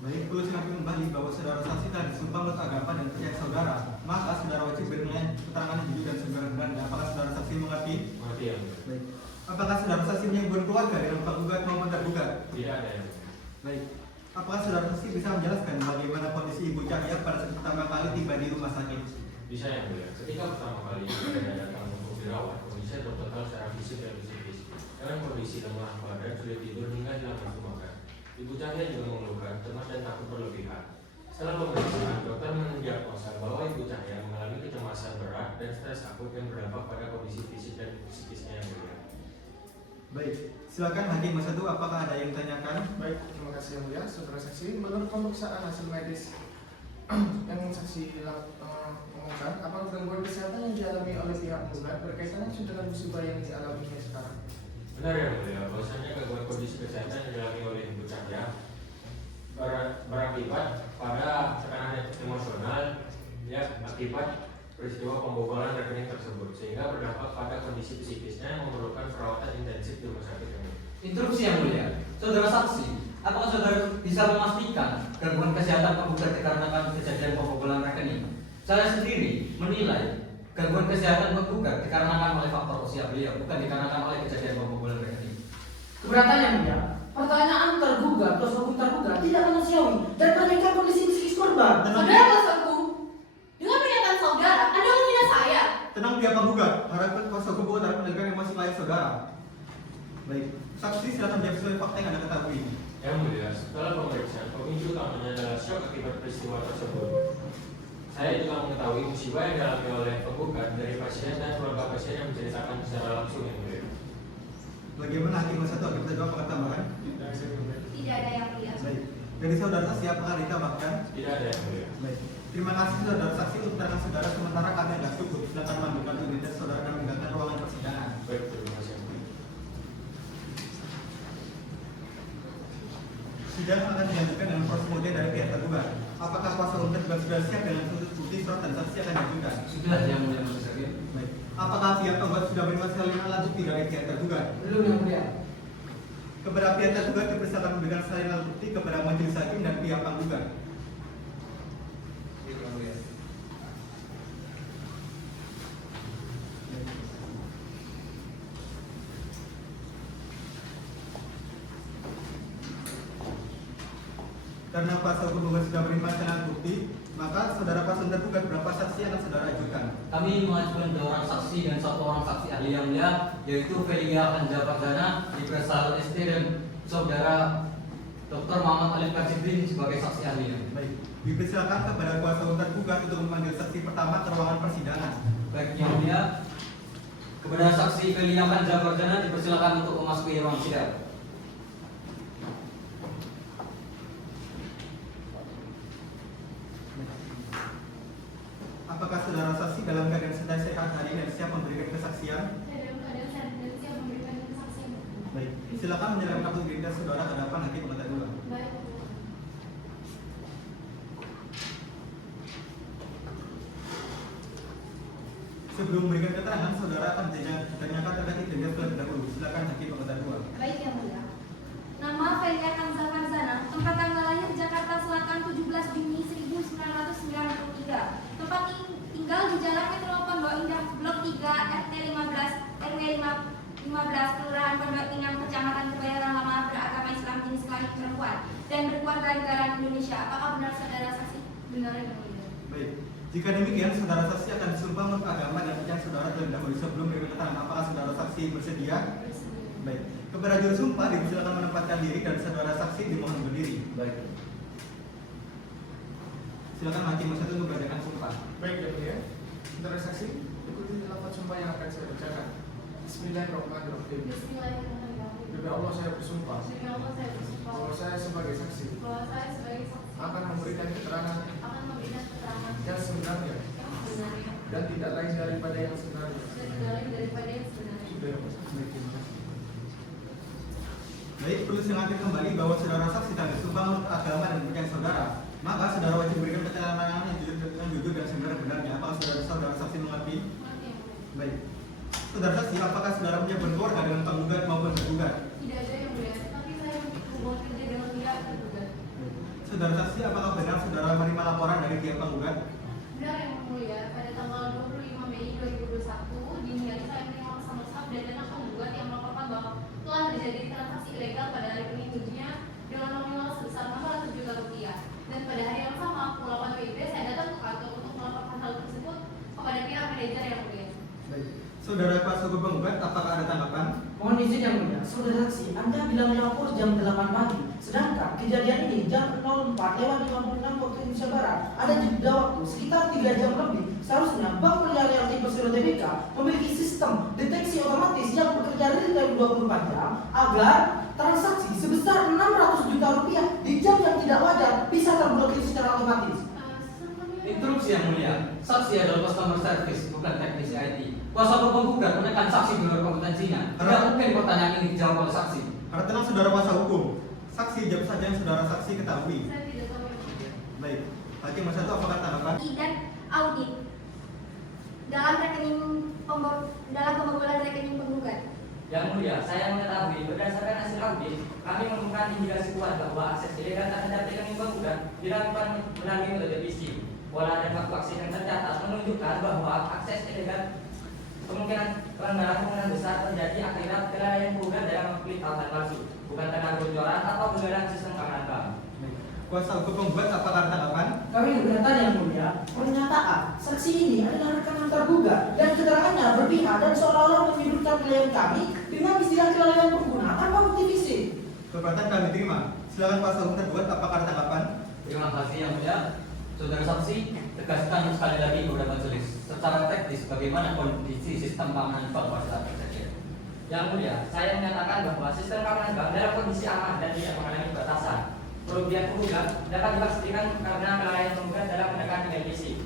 Baik, perlu saya kembali bahwa saudara saksi telah disumpah menurut agama dan percaya saudara. Maka saudara wajib berikan keterangan yang jujur dan sebenar-benarnya. Apakah saudara saksi mengerti? Mengerti yang mulia. Baik. Apakah saudara saksi punya hubungan keluarga dengan penggugat maupun tergugat? Tidak ada yang mulia. Baik. Apakah saudara saksi bisa menjelaskan bagaimana kondisi Ibu Cahya pada saat pertama kali tiba di rumah sakit? Bisa yang mulia. Ketika pertama kali saya datang untuk dirawat, kondisi dokter tahu secara fisik dan psikis. Dengan kondisi lemah badan, sulit tidur hingga hilang nafsu makan. Ibu Cahya juga mengeluhkan cemas dan takut berlebihan. Setelah pemeriksaan, dokter mendiagnosa bahwa Ibu Cahya mengalami kecemasan berat dan stres akut yang berdampak pada kondisi fisik dan psikisnya yang mulia. Baik. Silakan Hakim Mas Satu, apakah ada yang ditanyakan? Baik, terima kasih yang mulia, saudara saksi. Menurut pemeriksaan hasil medis yang saksi mengumumkan, apakah gangguan kesehatan yang dialami oleh pihak penggugat berkaitan langsung dengan musibah yang dialaminya sekarang? Benar yang mulia, bahwasanya gangguan kondisi kesehatan yang dialami oleh Ibu Cahya berakibat pada tekanan emosional ya akibat peristiwa pembobolan rekening tersebut sehingga berdampak pada kondisi psikisnya yang memerlukan perawatan intensif di rumah sakit ini. Interupsi yang mulia, saudara saksi, apakah saudara bisa memastikan gangguan kesehatan penggugat dikarenakan kejadian pembobolan rekening? Saya sendiri menilai gangguan kesehatan penggugat dikarenakan oleh faktor usia beliau, bukan dikarenakan oleh kejadian pembobolan rekening. Keberatan yang mulia, pertanyaan tergugat plus hukum tergugat tidak manusiawi dan menanyakan kondisi psikis korban. Saudara kuasa hukum, dengan pernyataan saudara, Anda menghina saya. Tenang pihak penggugat, harapkan kuasa hukum penggugat mendengarkan emosi klien saudara. Baik, saksi silakan jawab sesuai fakta yang Anda ketahui. Yang mulia, setelah pemeriksaan, pemicu utamanya adalah syok akibat peristiwa tersebut. Saya juga mengetahui musibah yang dialami oleh penggugat dari pasien dan keluarga pasien yang menceritakan secara langsung yang mulia. Bagaimana Hakim Mas Satu, kita jawab apakah tambahan? Tidak ada yang mulia. Baik. Dari saudara saksi apakah ditambahkan? Tidak ada yang mulia. Baik. Terima kasih saudara saksi untuk keterangan saudara, sementara kami agak cukup. Silakan memanggilkan identitas saudara dan meninggalkan ruangan persidangan. Baik, terima kasih yang mulia. Sidang akan dilanjutkan dengan proses kemudian dari pihak tergugat. Apakah kuasa hukum tergugat sudah siap dengan bukti surat dan saksi akan diajukan? Sudah yang mulia majelis hakim. Baik. Apakah pihak penggugat sudah menerima salinan alat bukti dari pihak tergugat? Belum yang mulia. Kepada pihak tergugat dipersilakan memberikan salinan alat bukti kepada majelis hakim dan pihak penggugat. Karena kuasa hukum penggugat sudah menerima salinan bukti, maka saudara kuasa tergugat berapa saksi akan saudara ajukan? Kami mengajukan 2 orang saksi dan 1 orang saksi ahli yang mulia, yaitu Velia Anja Pardana, Ibrahim ST dan saudara Dr. Muhammad Alif Kasidin sebagai saksi ahli. Baik. Dipersilakan kepada kuasa hukum tergugat untuk memanggil saksi pertama ke ruangan persidangan. Baik yang mulia, kepada saksi Velia Anja Pardana dipersilakan untuk memasuki ruang sidang. Apakah saudara saksi dalam keadaan sedang sehat hari dan siap memberikan kesaksian? Dalam keadaan sehat dan siap memberikan kesaksian. Baik, silakan menyerahkan kartu identitas saudara ke hadapan hakim pengantar dua. Baik. Sebelum memberikan keterangan, saudara akan ditanyakan terkait identitas terlebih dahulu. Silakan hakim pengantar dua. Baik yang mulia. Nama Velia Kanza Farzana, tempat tanggal lahir Jakarta Selatan 17 Juni 1993. Tempat tinggal di Jalan Metro Pondok Indah, Blok 3, RT 15, RW 15, Kelurahan Pondok Pinang, Kecamatan Kebayoran Lama, beragama Islam, jenis kelamin perempuan, dan berkeluarga negaraan Indonesia. Apakah benar saudara saksi? Benar yang mulia. Baik, jika demikian saudara saksi akan disumpah menurut agama dan percaya saudara terlebih dahulu sebelum memberikan keterangan. Apakah saudara saksi bersedia? Baik, kepada juru sumpah dipersilakan menempatkan diri dan saudara saksi dimohon berdiri. Baik. Silakan hakim Mas Satu untuk membacakan sumpah. Baik yang mulia, saudara saksi, ikuti lafaz sumpah yang akan saya bacakan. Bismillahirrahmanirrahim. Bismillahirrahmanirrahim. Demi Allah saya bersumpah Demi Allah saya bersumpah bahwa saya sebagai saksi bahwa saya sebagai saksi akan memberikan keterangan akan memberikan keterangan yang sebenarnya yang sebenarnya dan tidak lain daripada yang sebenarnya. dan tidak lain daripada yang sebenarnya. Sudah ya, Mas. Baik, terima kasih. Baik, perlu saya ingatkan kembali bahwa saudara saksi telah bersumpah menurut agama dan percaya saudara. Maka saudara wajib memberikan keterangan yang jujur dan sebenarnya. Apakah saudara saksi mengerti? Baik. Saudara saksi, apakah saudara punya berkeluarga dengan penggugat maupun tergugat? Tidak ada yang mulia, tapi saya hubungan kerja dengan pihak tergugat. Saudara saksi, apakah benar saudara menerima laporan dari pihak penggugat? Benar yang mulia, pada tanggal 25 Mei 2021 dini hari saya menerima pesan WhatsApp dan dana penggugat yang melaporkan bahwa telah terjadi transaksi ilegal pada hari pengikutnya dengan nominal sebesar 600 juta rupiah. Dan pada hari yang sama, pengelapan WIB saya datang ke kantor untuk melaporkan hal tersebut kepada pihak manajer yang mulia. Baik. Saudara kuasa hukum penggugat, apakah ada tanggapan? Mohon izin yang mulia, saudara saksi, Anda bilang melapor jam 8 pagi, sedangkan kejadian ini jam 04:56 waktu Indonesia Barat. Ada jeda waktu sekitar 3 jam lebih. Seharusnya Bank Mulia Realty Persero Tbk memiliki sistem deteksi otomatis yang bekerja real time 24 jam agar transaksi sebesar 600 juta rupiah di jam yang tidak wajar bisa terblokir secara otomatis. Interupsi yang mulia, saksi adalah customer service, bukan teknisi IT. Kuasa hukum penggugat menekan saksi di luar kompetensinya. Tidak mungkin pertanyaan ini dijawab oleh saksi. Karena tenang saudara kuasa hukum, saksi jawab saja yang saudara saksi ketahui. Saya tidak tahu yang mulia. Baik, hakim nomor 1, apakah tanggapan? Dan audit dalam dalam pembobolan rekening penggugat. Yang mulia, saya mengetahui berdasarkan hasil audit, kami menemukan indikasi kuat bahwa akses ilegal terhadap rekening penggugat dilakukan melalui metode phishing. Pola dan fakta aksi yang tercatat menunjukkan bahwa akses ilegal kemungkinan pelanggaran besar terjadi akibat kelalaian penggugat dalam mengklik tautan palsu, bukan karena kebocoran atau kegagalan sistem keamanan bank. Kuasa hukum penggugat, apakah ada tanggapan? Kami keberatan yang mulia, pernyataan saksi ini adalah rekanan tergugat dan keterangannya berpihak dan seolah-olah menyudutkan klien kami dengan istilah kelalaian pengguna tanpa bukti fisik. Keberatan kami terima. Silakan kuasa hukum tergugat, apakah ada tanggapan? Terima kasih yang mulia. Saudara saksi, tegaskan sekali lagi kepada majelis secara teknis bagaimana kondisi sistem keamanan bank pada saat kejadian. Yang mulia, saya menyatakan bahwa sistem keamanan bank dalam kondisi aman dan tidak mengalami batasan. Kerugian penggugat dapat dipastikan karena kelalaian penggugat dalam menekan email phishing.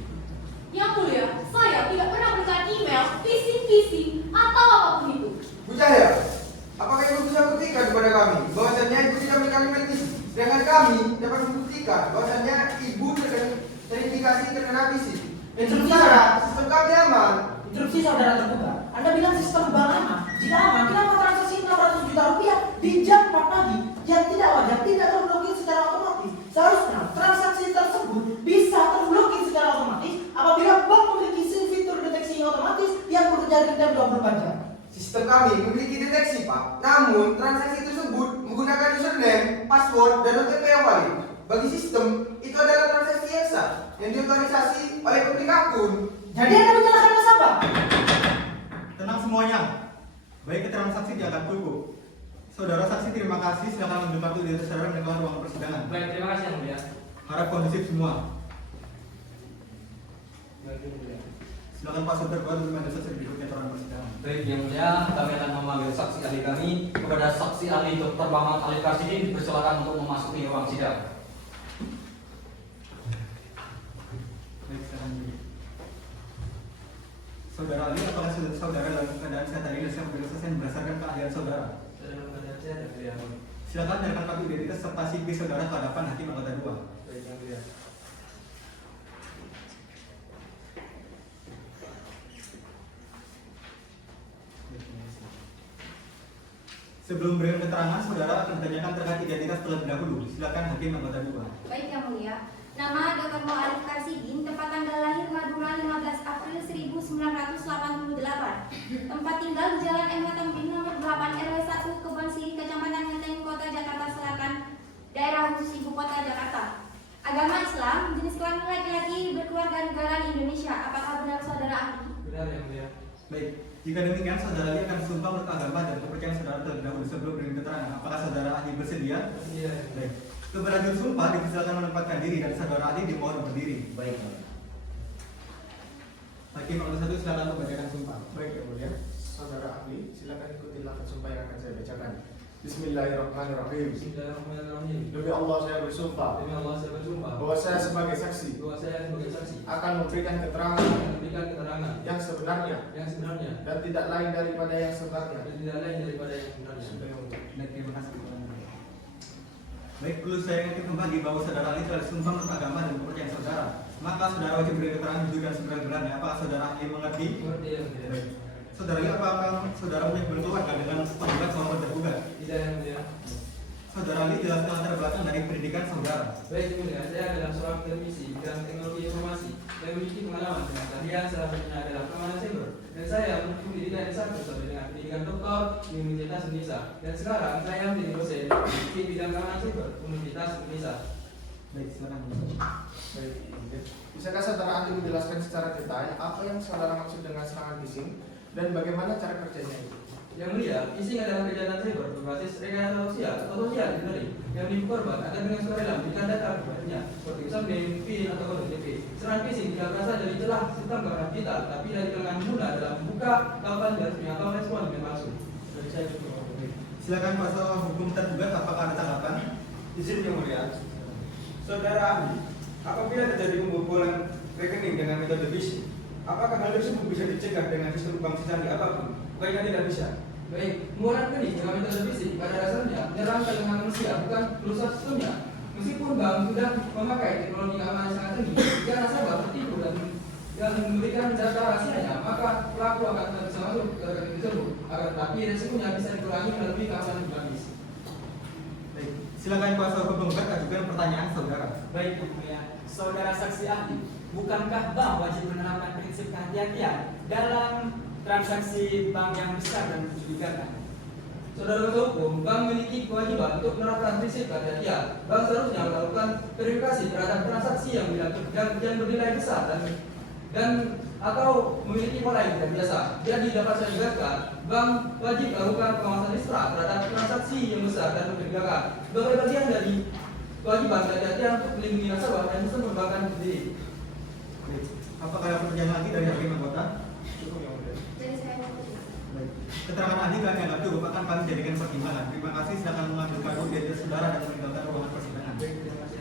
Yang mulia, saya tidak pernah menekan email, phishing atau apapun itu. Bu Cahaya, apakah ibu bisa buktikan kepada kami bahwasannya ibu tidak menekan email phishing? Sedangkan kami dapat membuktikan bahwasannya ibu terindikasi terkena phishing. Sementara sistem kami aman. Interupsi saudara tergugat, Anda bilang sistem bank aman. Jika aman, kenapa transaksi 600 juta rupiah di jam 4 pagi yang tidak wajar tidak terblokir secara otomatis? Seharusnya transaksi tersebut bisa terblokir secara otomatis apabila bank memiliki fitur deteksi otomatis yang bekerja real time 24 jam. Sistem kami memiliki deteksi, Pak. Namun transaksi tersebut menggunakan username, password, dan OTP yang valid. Bagi sistem, itu adalah transaksi yang sah yang diotorisasi oleh pemilik akun. Jadi Anda menyalahkan nasabah? Tenang semuanya. Baik, keterangan saksi tidak akan cukup. Saudara saksi, terima kasih. Silakan menunjukkan kartu identitas saudara meninggalkan ruangan persidangan. Baik, terima kasih yang mulia. Harap kondusif semua. Silakan Pak Sudar buat untuk saksi berikutnya keterangan persidangan. Baik yang mulia, kami akan memanggil saksi ahli kami. Kepada saksi ahli Dr. Muhammad Ali Karsidin dipersilakan untuk memasuki ruang sidang. Baik, silakan. Saudara Ali, apakah saudara dalam keadaan sehat hari ini dan siap berdasarkan berdasarkan keahlian saudara? Dalam keadaan sehat dan mulia. Silakan nyatakan kartu identitas serta CV saudara ke hadapan hakim anggota 2. Baik yang mulia. Sebelum berikan keterangan, saudara akan ditanyakan terkait identitas terlebih dahulu. Silakan hakim anggota 2. Baik yang mulia. Nama Dr. Mu'arif Karsidin, tempat tanggal lahir Madura 15 April 1988. Tempat tinggal Jalan MH Tamrin nomor 8 RW 1 Kebon Siri, Kecamatan Menteng, Kota Jakarta Selatan, Daerah Khusus Ibu Kota Jakarta. Agama Islam, jenis kelamin laki-laki, berkeluarga negaraan Indonesia. Apakah benar saudara ahli? Benar yang mulia. Baik, jika demikian saudara Ali akan sumpah menurut agama dan kepercayaan saudara terlebih dahulu sebelum berikan keterangan. Apakah saudara ahli bersedia? Iya. Baik. Keberhasilan sumpah dipersilakan menempatkan diri dan saudara ahli dimohon berdiri. Baik. Hakim anggota 1 silakan membacakan sumpah. Baik yang mulia, saudara ahli, silakan ikuti lafaz sumpah yang akan saya bacakan. Bismillahirrahmanirrahim. Bismillahirrahmanirrahim. Demi Allah saya bersumpah Demi Allah saya bersumpah bahwa saya sebagai saksi bahwa saya sebagai saksi akan memberikan keterangan akan memberikan keterangan yang sebenarnya yang sebenarnya dan tidak lain daripada yang sebenarnya. dan tidak lain daripada yang sebenarnya. Sudah yang mulia. Baik, terima kasih. Baik, perlu saya ingatkan kembali bahwa saudara Ali telah disumpah menurut agama dan kepercayaan saudara. Maka saudara wajib memberi keterangan jujur dan sebenar-benarnya. Apakah saudara ahli mengerti? Mengerti yang mulia. Baik. Saudara Ali, apakah saudara punya keluarga dengan penggugat maupun tergugat? Tidak yang mulia. Saudara Ali jelaskan latar belakang dari pendidikan saudara. Baik, Mulia, saya adalah seorang teknisi bidang teknologi informasi. Saya memiliki pengalaman dengan keahlian salah satunya adalah keamanan siber. Dan saya menempuh pendidikan S1 sampai dengan pendidikan doktor di Universitas Indonesia. Dan sekarang saya menjadi dosen di bidang keamanan siber Universitas Indonesia. Baik, silakan. Baik. Bisakah saudara ahli menjelaskan secara detail apa yang saudara maksud dengan serangan phishing dan bagaimana cara kerjanya itu? Yang mulia, phishing adalah kejahatan cyber berbasis rekayasa sosial atau sosial engineering yang menipu korban agar dengan sukarela memberikan data pribadinya seperti username, PIN atau kode OTP. Serangan phishing tidak berasal dari celah sistem keamanan digital, tapi dari kalangan pengguna dalam membuka laporan resmi atau respon dengan palsu. Dari saya cukup. Silakan kuasa hukum tergugat, apakah ada tanggapan? Izin yang mulia, saudara ahli, apabila terjadi pembobolan rekening dengan metode phishing, apakah hal tersebut bisa dicegah dengan sistem bank sandi apapun? Bukannya tidak bisa? Baik, pembobolan rekening dengan metode phishing pada dasarnya menyerang talengan manusia, bukan perusahaan sistemnya. Meskipun bank sudah memakai teknologi keamanan yang sangat tinggi, jika nasabah tertipu dan memberikan data rahasianya, maka pelaku akan tetap bisa masuk ke rekening tersebut. Agar tetapi resikonya bisa dikurangi melalui keamanan berlapis. Baik, silakan kuasa hukum penggugat ajukan pertanyaan saudara. Baik, Yang Mulia, saudara saksi ahli, bukankah bank wajib menerapkan prinsip kehati-hatian dalam transaksi bank yang besar dan mencurigakan? Saudara kuasa hukum, bank memiliki kewajiban untuk menerapkan prinsip kehati-hatian. Bank seharusnya melakukan verifikasi terhadap transaksi yang bernilai besar dan atau memiliki pola yang tidak biasa. Jadi dapat saya jelaskan, bank wajib melakukan pengawasan ekstra terhadap transaksi yang besar dan mencurigakan. Sebagai bagian dari kewajiban kehati-hatian untuk melindungi nasabah dan bisa mengembangkan diri. Baik, apakah ada pertanyaan lagi dari hakim anggota? Cukup yang mulia. Jadi saya mau tanya. Baik, keterangan ahli kami anggap cukup, akan kami jadikan pertimbangan. Terima kasih, silakan mengambil kado di atas saudara dan meninggalkan ruangan persidangan. Baik, terima kasih.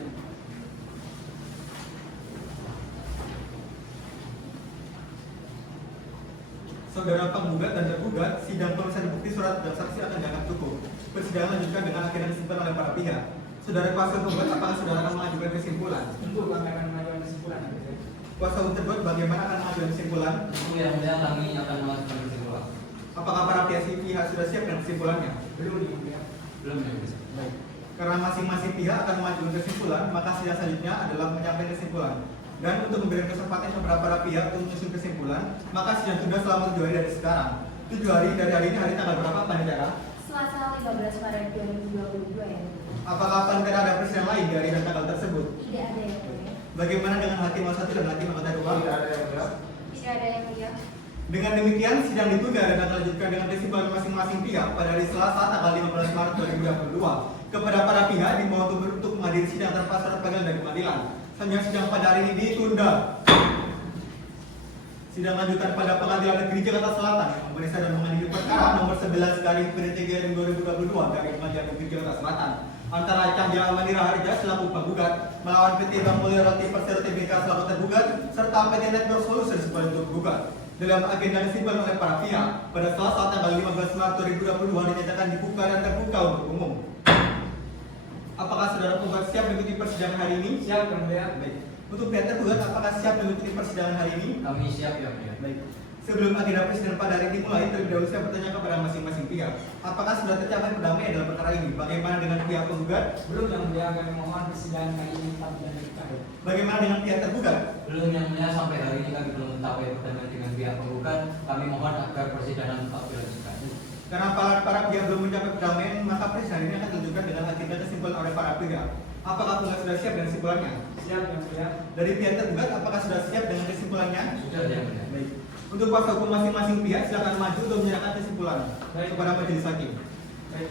Saudara penggugat dan tergugat, sidang pemeriksaan bukti surat dan saksi akan dianggap cukup. Persidangan lanjutkan dengan akhirnya kesimpulan oleh para pihak. Saudara kuasa penggugat, apakah saudara akan mengajukan kesimpulan? Tentu kami akan mengajukan kesimpulan. Kuasa hukum tergugat, bagaimana akan mengajukan kesimpulan? Yang mulia, kami akan mengajukan kesimpulan. Apakah para pihak sudah siap dengan kesimpulannya? Belum, Yang Mulia. Belum ya, bisa. Baik. Karena masing-masing pihak akan mengajukan kesimpulan, maka sidang selanjutnya adalah menyampaikan kesimpulan. Dan untuk memberikan kesempatan kepada para pihak untuk menyusun kesimpulan, maka sidang tunda selama 7 hari dari sekarang. 7 hari dari hari ini, hari tanggal berapa, Panitia? Selasa 15 Maret 2022 ya. Apakah Panitia ada presiden lain dari dan tanggal tersebut? Tidak ada yang mulia. Bagaimana dengan hakim 1 dan hakim anggota 2? Tidak ada yang mulia. Tidak ada yang mulia. Dengan demikian, sidang ditunda dan akan dilanjutkan dengan kesimpulan masing-masing pihak pada hari Selasa tanggal 15 Maret 2022. Kepada para pihak dibawa untuk menghadiri sidang tanpa syarat panggilan dari pengadilan. Selanjutnya sidang pada hari ini ditunda. Sidang lanjutan pada Pengadilan Negeri Jakarta Selatan yang memeriksa dan mengadili perkara nomor 11/3/2022 dari Pengadilan Negeri Jakarta Selatan antara Cahya Amanira Harja selaku penggugat melawan PT Bank Mulia Roti Persero Tbk selaku tergugat serta PT Network Solutions sebagai tergugat. Dalam agenda kesimpulan oleh para pihak pada Selasa tanggal 15 Maret 2022 dinyatakan dibuka dan terbuka untuk umum. Apakah saudara penggugat siap mengikuti persidangan hari ini? Siap, Yang Mulia. Baik. Untuk pihak tergugat, apakah siap mengikuti persidangan hari ini? Kami siap ya, mulia. Baik. Sebelum agenda persidangan pada hari ini mulai, terlebih dahulu saya bertanya kepada masing-masing pihak. Apakah sudah tercapai perdamaian dalam perkara ini? Bagaimana dengan pihak penggugat? Belum, Yang Mulia, kami mohon persidangan kali ini tetap dilanjutkan. Bagaimana dengan pihak tergugat? Belum, yang mulia, sampai hari ini kami belum mencapai perdamaian dengan pihak penggugat. Kami mohon agar persidangan tetap dilanjutkan. Karena para pihak belum mencapai perdamaian, maka persidangan ini akan dilanjutkan dengan agenda kesimpulan oleh para pihak. Apakah penggugat sudah siap dengan kesimpulannya? Siap, Yang Mulia. Dari pihak tergugat, apakah sudah siap dengan kesimpulannya? Sudah, yang mulia. Baik. Untuk kuasa hukum masing-masing pihak, silakan maju untuk menyerahkan kesimpulan kepada majelis hakim. Baik.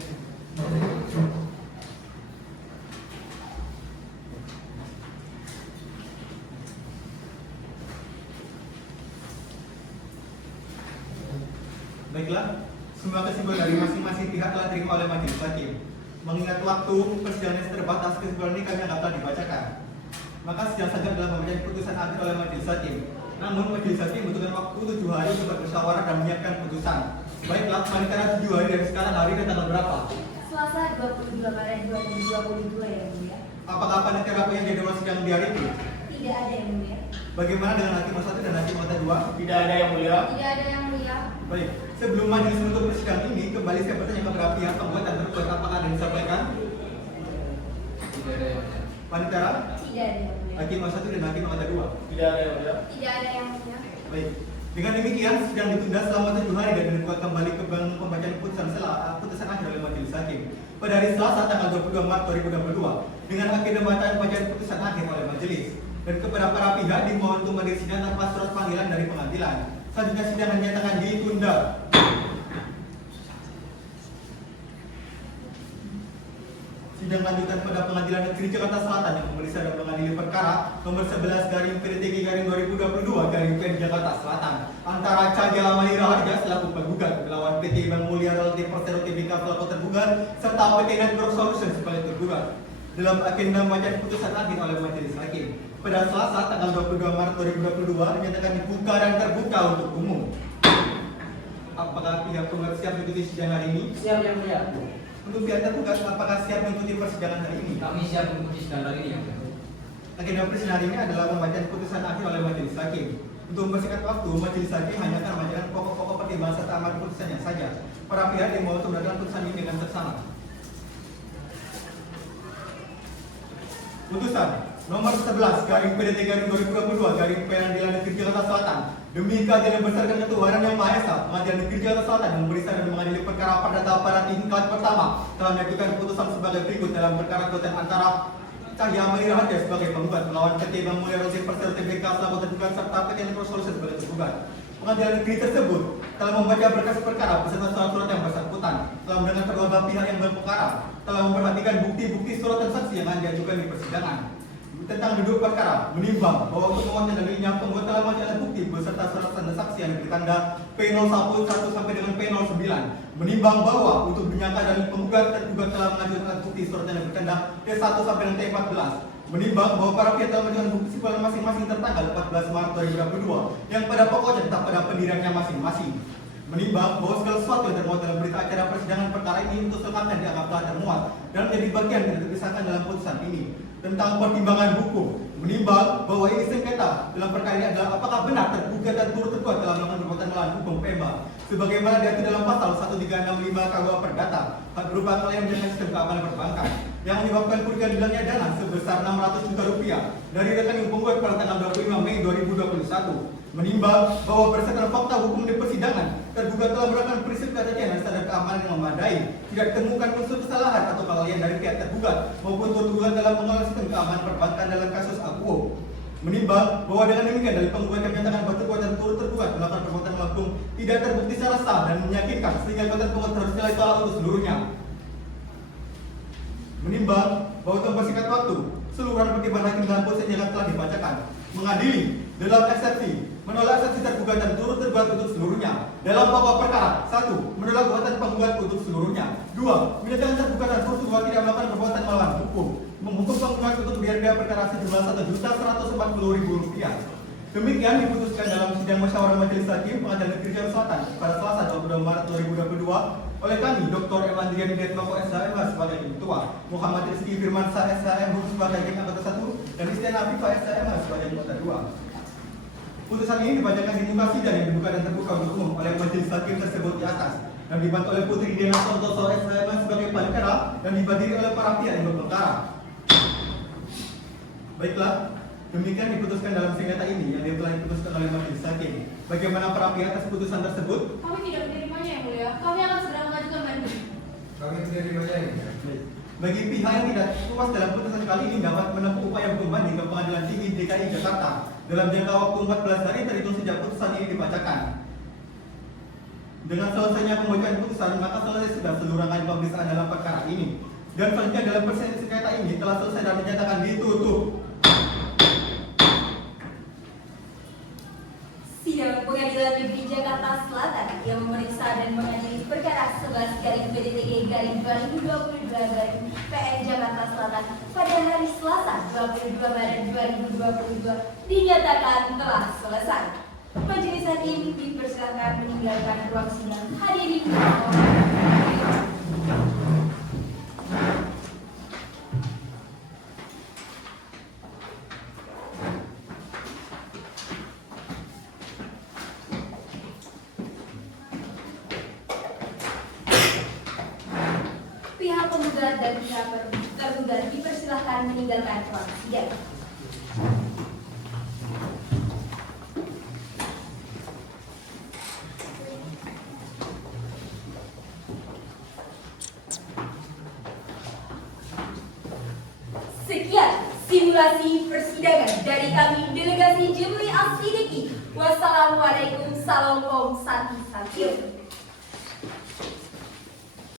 Baiklah, semua kesimpulan dari masing-masing pihak telah diterima oleh majelis hakim. Mengingat waktu persidangan yang terbatas, kesimpulan ini kami anggap telah dibacakan. Maka sidang saja adalah pembacaan putusan akhir oleh majelis hakim. Namun majelis hakim membutuhkan waktu 7 hari untuk bermusyawarah dan menyiapkan putusan. Baiklah, panitia 7 hari dari sekarang, hari ini tanggal berapa? Selasa 22 Maret 2022 ya mulia. Apakah panitia punya jadwal sidang di hari ini? Tidak ada yang mulia. Bagaimana dengan hakim 1 dan hakim 2? Tidak ada yang mulia. Tidak ada yang mulia. Baik, sebelum majelis menutup persidangan ini, kembali saya bertanya kepada pihak penggugat dan tergugat, apakah ada yang disampaikan? Tidak ada yang mulia. Panitera, Tidak ada yang mulia. hakim A1 dan hakim A2. Tidak ada yang mulia. Tidak ada yang mulia. Baik. Dengan demikian sidang ditunda selama 7 hari dan dibuka kembali ke pembacaan putusan akhir oleh majelis hakim pada hari Selasa tanggal 22 Maret 2022 dengan agenda bacaan putusan akhir oleh majelis. Dan kepada para pihak dimohon untuk menghadiri sidang tanpa surat panggilan dari pengadilan. Selanjutnya sidang dinyatakan ditunda. Sidang lanjutan pada Pengadilan Negeri Jakarta Selatan yang memeriksa dan mengadili perkara nomor 11/PDTG/2022/PN Jakarta Selatan antara Cahya Amali Raharja selaku penggugat melawan PT Bank Mulia Realty Persero Tbk selaku tergugat serta PT Network Solutions sebagai tergugat. Dalam agenda bacaan putusan akhir oleh majelis hakim pada Selasa tanggal 22 Maret 2022 dinyatakan dibuka dan terbuka untuk umum. Apakah pihak penggugat siap mengikuti sidang hari ini? Siap yang mulia. Untuk pihak tergugat, apakah siap mengikuti persidangan hari ini? Kami siap mengikuti sidang hari ini yang mulia. Agenda persidangan hari ini adalah pembacaan putusan akhir oleh majelis hakim. Untuk mempersingkat waktu, majelis hakim hanya akan membacakan pokok-pokok pertimbangan serta amar putusannya saja. Para pihak dimohon untuk mendengarkan putusan ini dengan seksama. Putusan nomor 11/PDT/2022/Pengadilan Negeri Jakarta Selatan. Demi keadilan berdasarkan ketuhanan yang Maha Esa, Pengadilan Negeri Jakarta Selatan yang memeriksa dan mengadili perkara perdata pada tingkat pertama telah menjatuhkan putusan sebagai berikut dalam perkara gugatan antara Cahya Amali Raharja sebagai penggugat melawan PT Bank Mulia Realty Persero Tbk selaku tergugat serta PT Network Solutions sebagai tergugat. Pengadilan negeri tersebut telah membaca berkas perkara beserta surat-surat yang bersangkutan, telah mendengar kedua belah pihak yang berperkara, telah memperhatikan bukti-bukti surat dan saksi yang akan diajukan di persidangan. Tentang duduk perkara, menimbang bahwa untuk menguatkan dalilnya penggugat telah mengajukan bukti beserta surat dan saksi yang ditanda P01 sampai dengan P09. Menimbang bahwa untuk dinyatakan dalil penggugat tergugat telah mengajukan alat bukti surat yang ditanda T1 sampai dengan T14. Menimbang bahwa para pihak telah mengajukan bukti simpulan masing-masing tertanggal 14 Maret 2022 yang pada pokoknya tetap pada pendiriannya masing-masing. Menimbang bahwa segala sesuatu yang termuat dalam berita acara persidangan perkara ini untuk selengkapnya dianggap telah termuat dan menjadi bagian yang terpisahkan dalam putusan ini. Tentang pertimbangan hukum, menimbang bahwa ini sengketa dalam perkara ini adalah apakah benar tergugat dan turut tergugat telah melakukan perbuatan melawan hukum PMA sebagaimana diatur dalam pasal 1365 KUH Perdata berupa kelalaian dengan sistem keamanan perbankan yang menyebabkan kerugian hilangnya dana sebesar 600 juta rupiah dari rekening penggugat pada tanggal 25 Mei 2021. Menimbang bahwa berdasarkan fakta hukum di persidangan, tergugat telah melakukan prinsip keadilan dan standar keamanan yang memadai, tidak ditemukan unsur kesalahan atau kelalaian dari pihak tergugat maupun tergugat dalam mengelola sistem keamanan perbankan dalam kasus Akuo. Menimbang bahwa dengan demikian dari penggugat yang menyatakan bahwa tergugat dan turut tergugat melakukan perbuatan melawan hukum tidak terbukti secara sah dan meyakinkan sehingga kekuatan penggugat harus nilai tolak untuk seluruhnya. Menimbang bahwa untuk mempersingkat waktu, seluruh pertimbangan hakim dalam putusan yang telah dibacakan mengadili dalam eksepsi menolak eksepsi tergugat dan turut tergugat untuk seluruhnya. Dalam pokok perkara, 1. Menolak gugatan penggugat untuk seluruhnya. 2. Menyatakan tergugat dan turut tergugat tidak melakukan perbuatan melawan hukum. Menghukum penggugat untuk biaya perkara sejumlah Rp1.140.000. Demikian diputuskan dalam sidang musyawarah majelis hakim Pengadilan Negeri Jakarta Selatan pada Selasa 22 Maret 2022 oleh kami Dr. Ewandrian Detmoko SHMH sebagai ketua, Muhammad Rizky Firmansyah SHM sebagai hakim anggota 1 dan Istian Afifah SHMH sebagai anggota 2. Putusan ini dibacakan di muka sidang yang dibuka dan terbuka untuk umum oleh majelis hakim tersebut di atas dan dibantu oleh Putri Diana Santoso SHMH sebagai panitera dan dihadiri oleh para pihak yang berperkara. Baiklah, demikian diputuskan dalam sengketa ini yang telah diputuskan oleh majelis hakim. Bagaimana para pihak atas putusan tersebut? Kami tidak menerimanya yang mulia. Kami akan segera mengajukan banding. Kami menerimanya yang mulia. Bagi pihak yang tidak puas dalam putusan kali ini dapat menempuh upaya hukum banding ke Pengadilan Tinggi DKI Jakarta dalam jangka waktu 14 hari terhitung sejak putusan ini dibacakan. Dengan selesainya pembacaan putusan, maka selesai sudah seluruh rangkaian pemeriksaan dalam perkara ini. Dan selanjutnya dalam persidangan sengketa ini telah selesai dan dinyatakan ditutup. Sidang Pengadilan Negeri Jakarta Selatan yang memeriksa dan mengadili perkara 11/PDTG/2022/PN Jakarta Selatan pada hari Selasa 22 Maret 2022 dinyatakan telah selesai. Majelis hakim dipersilakan meninggalkan ruang sidang. Hadirin pihak penggugat dan pihak tergugat dipersilakan dipersilahkan meninggalkan ruang sidang. Sekian simulasi persidangan dari kami delegasi Jemli As-Sidiki. Wassalamualaikum, salam om, sati, satio.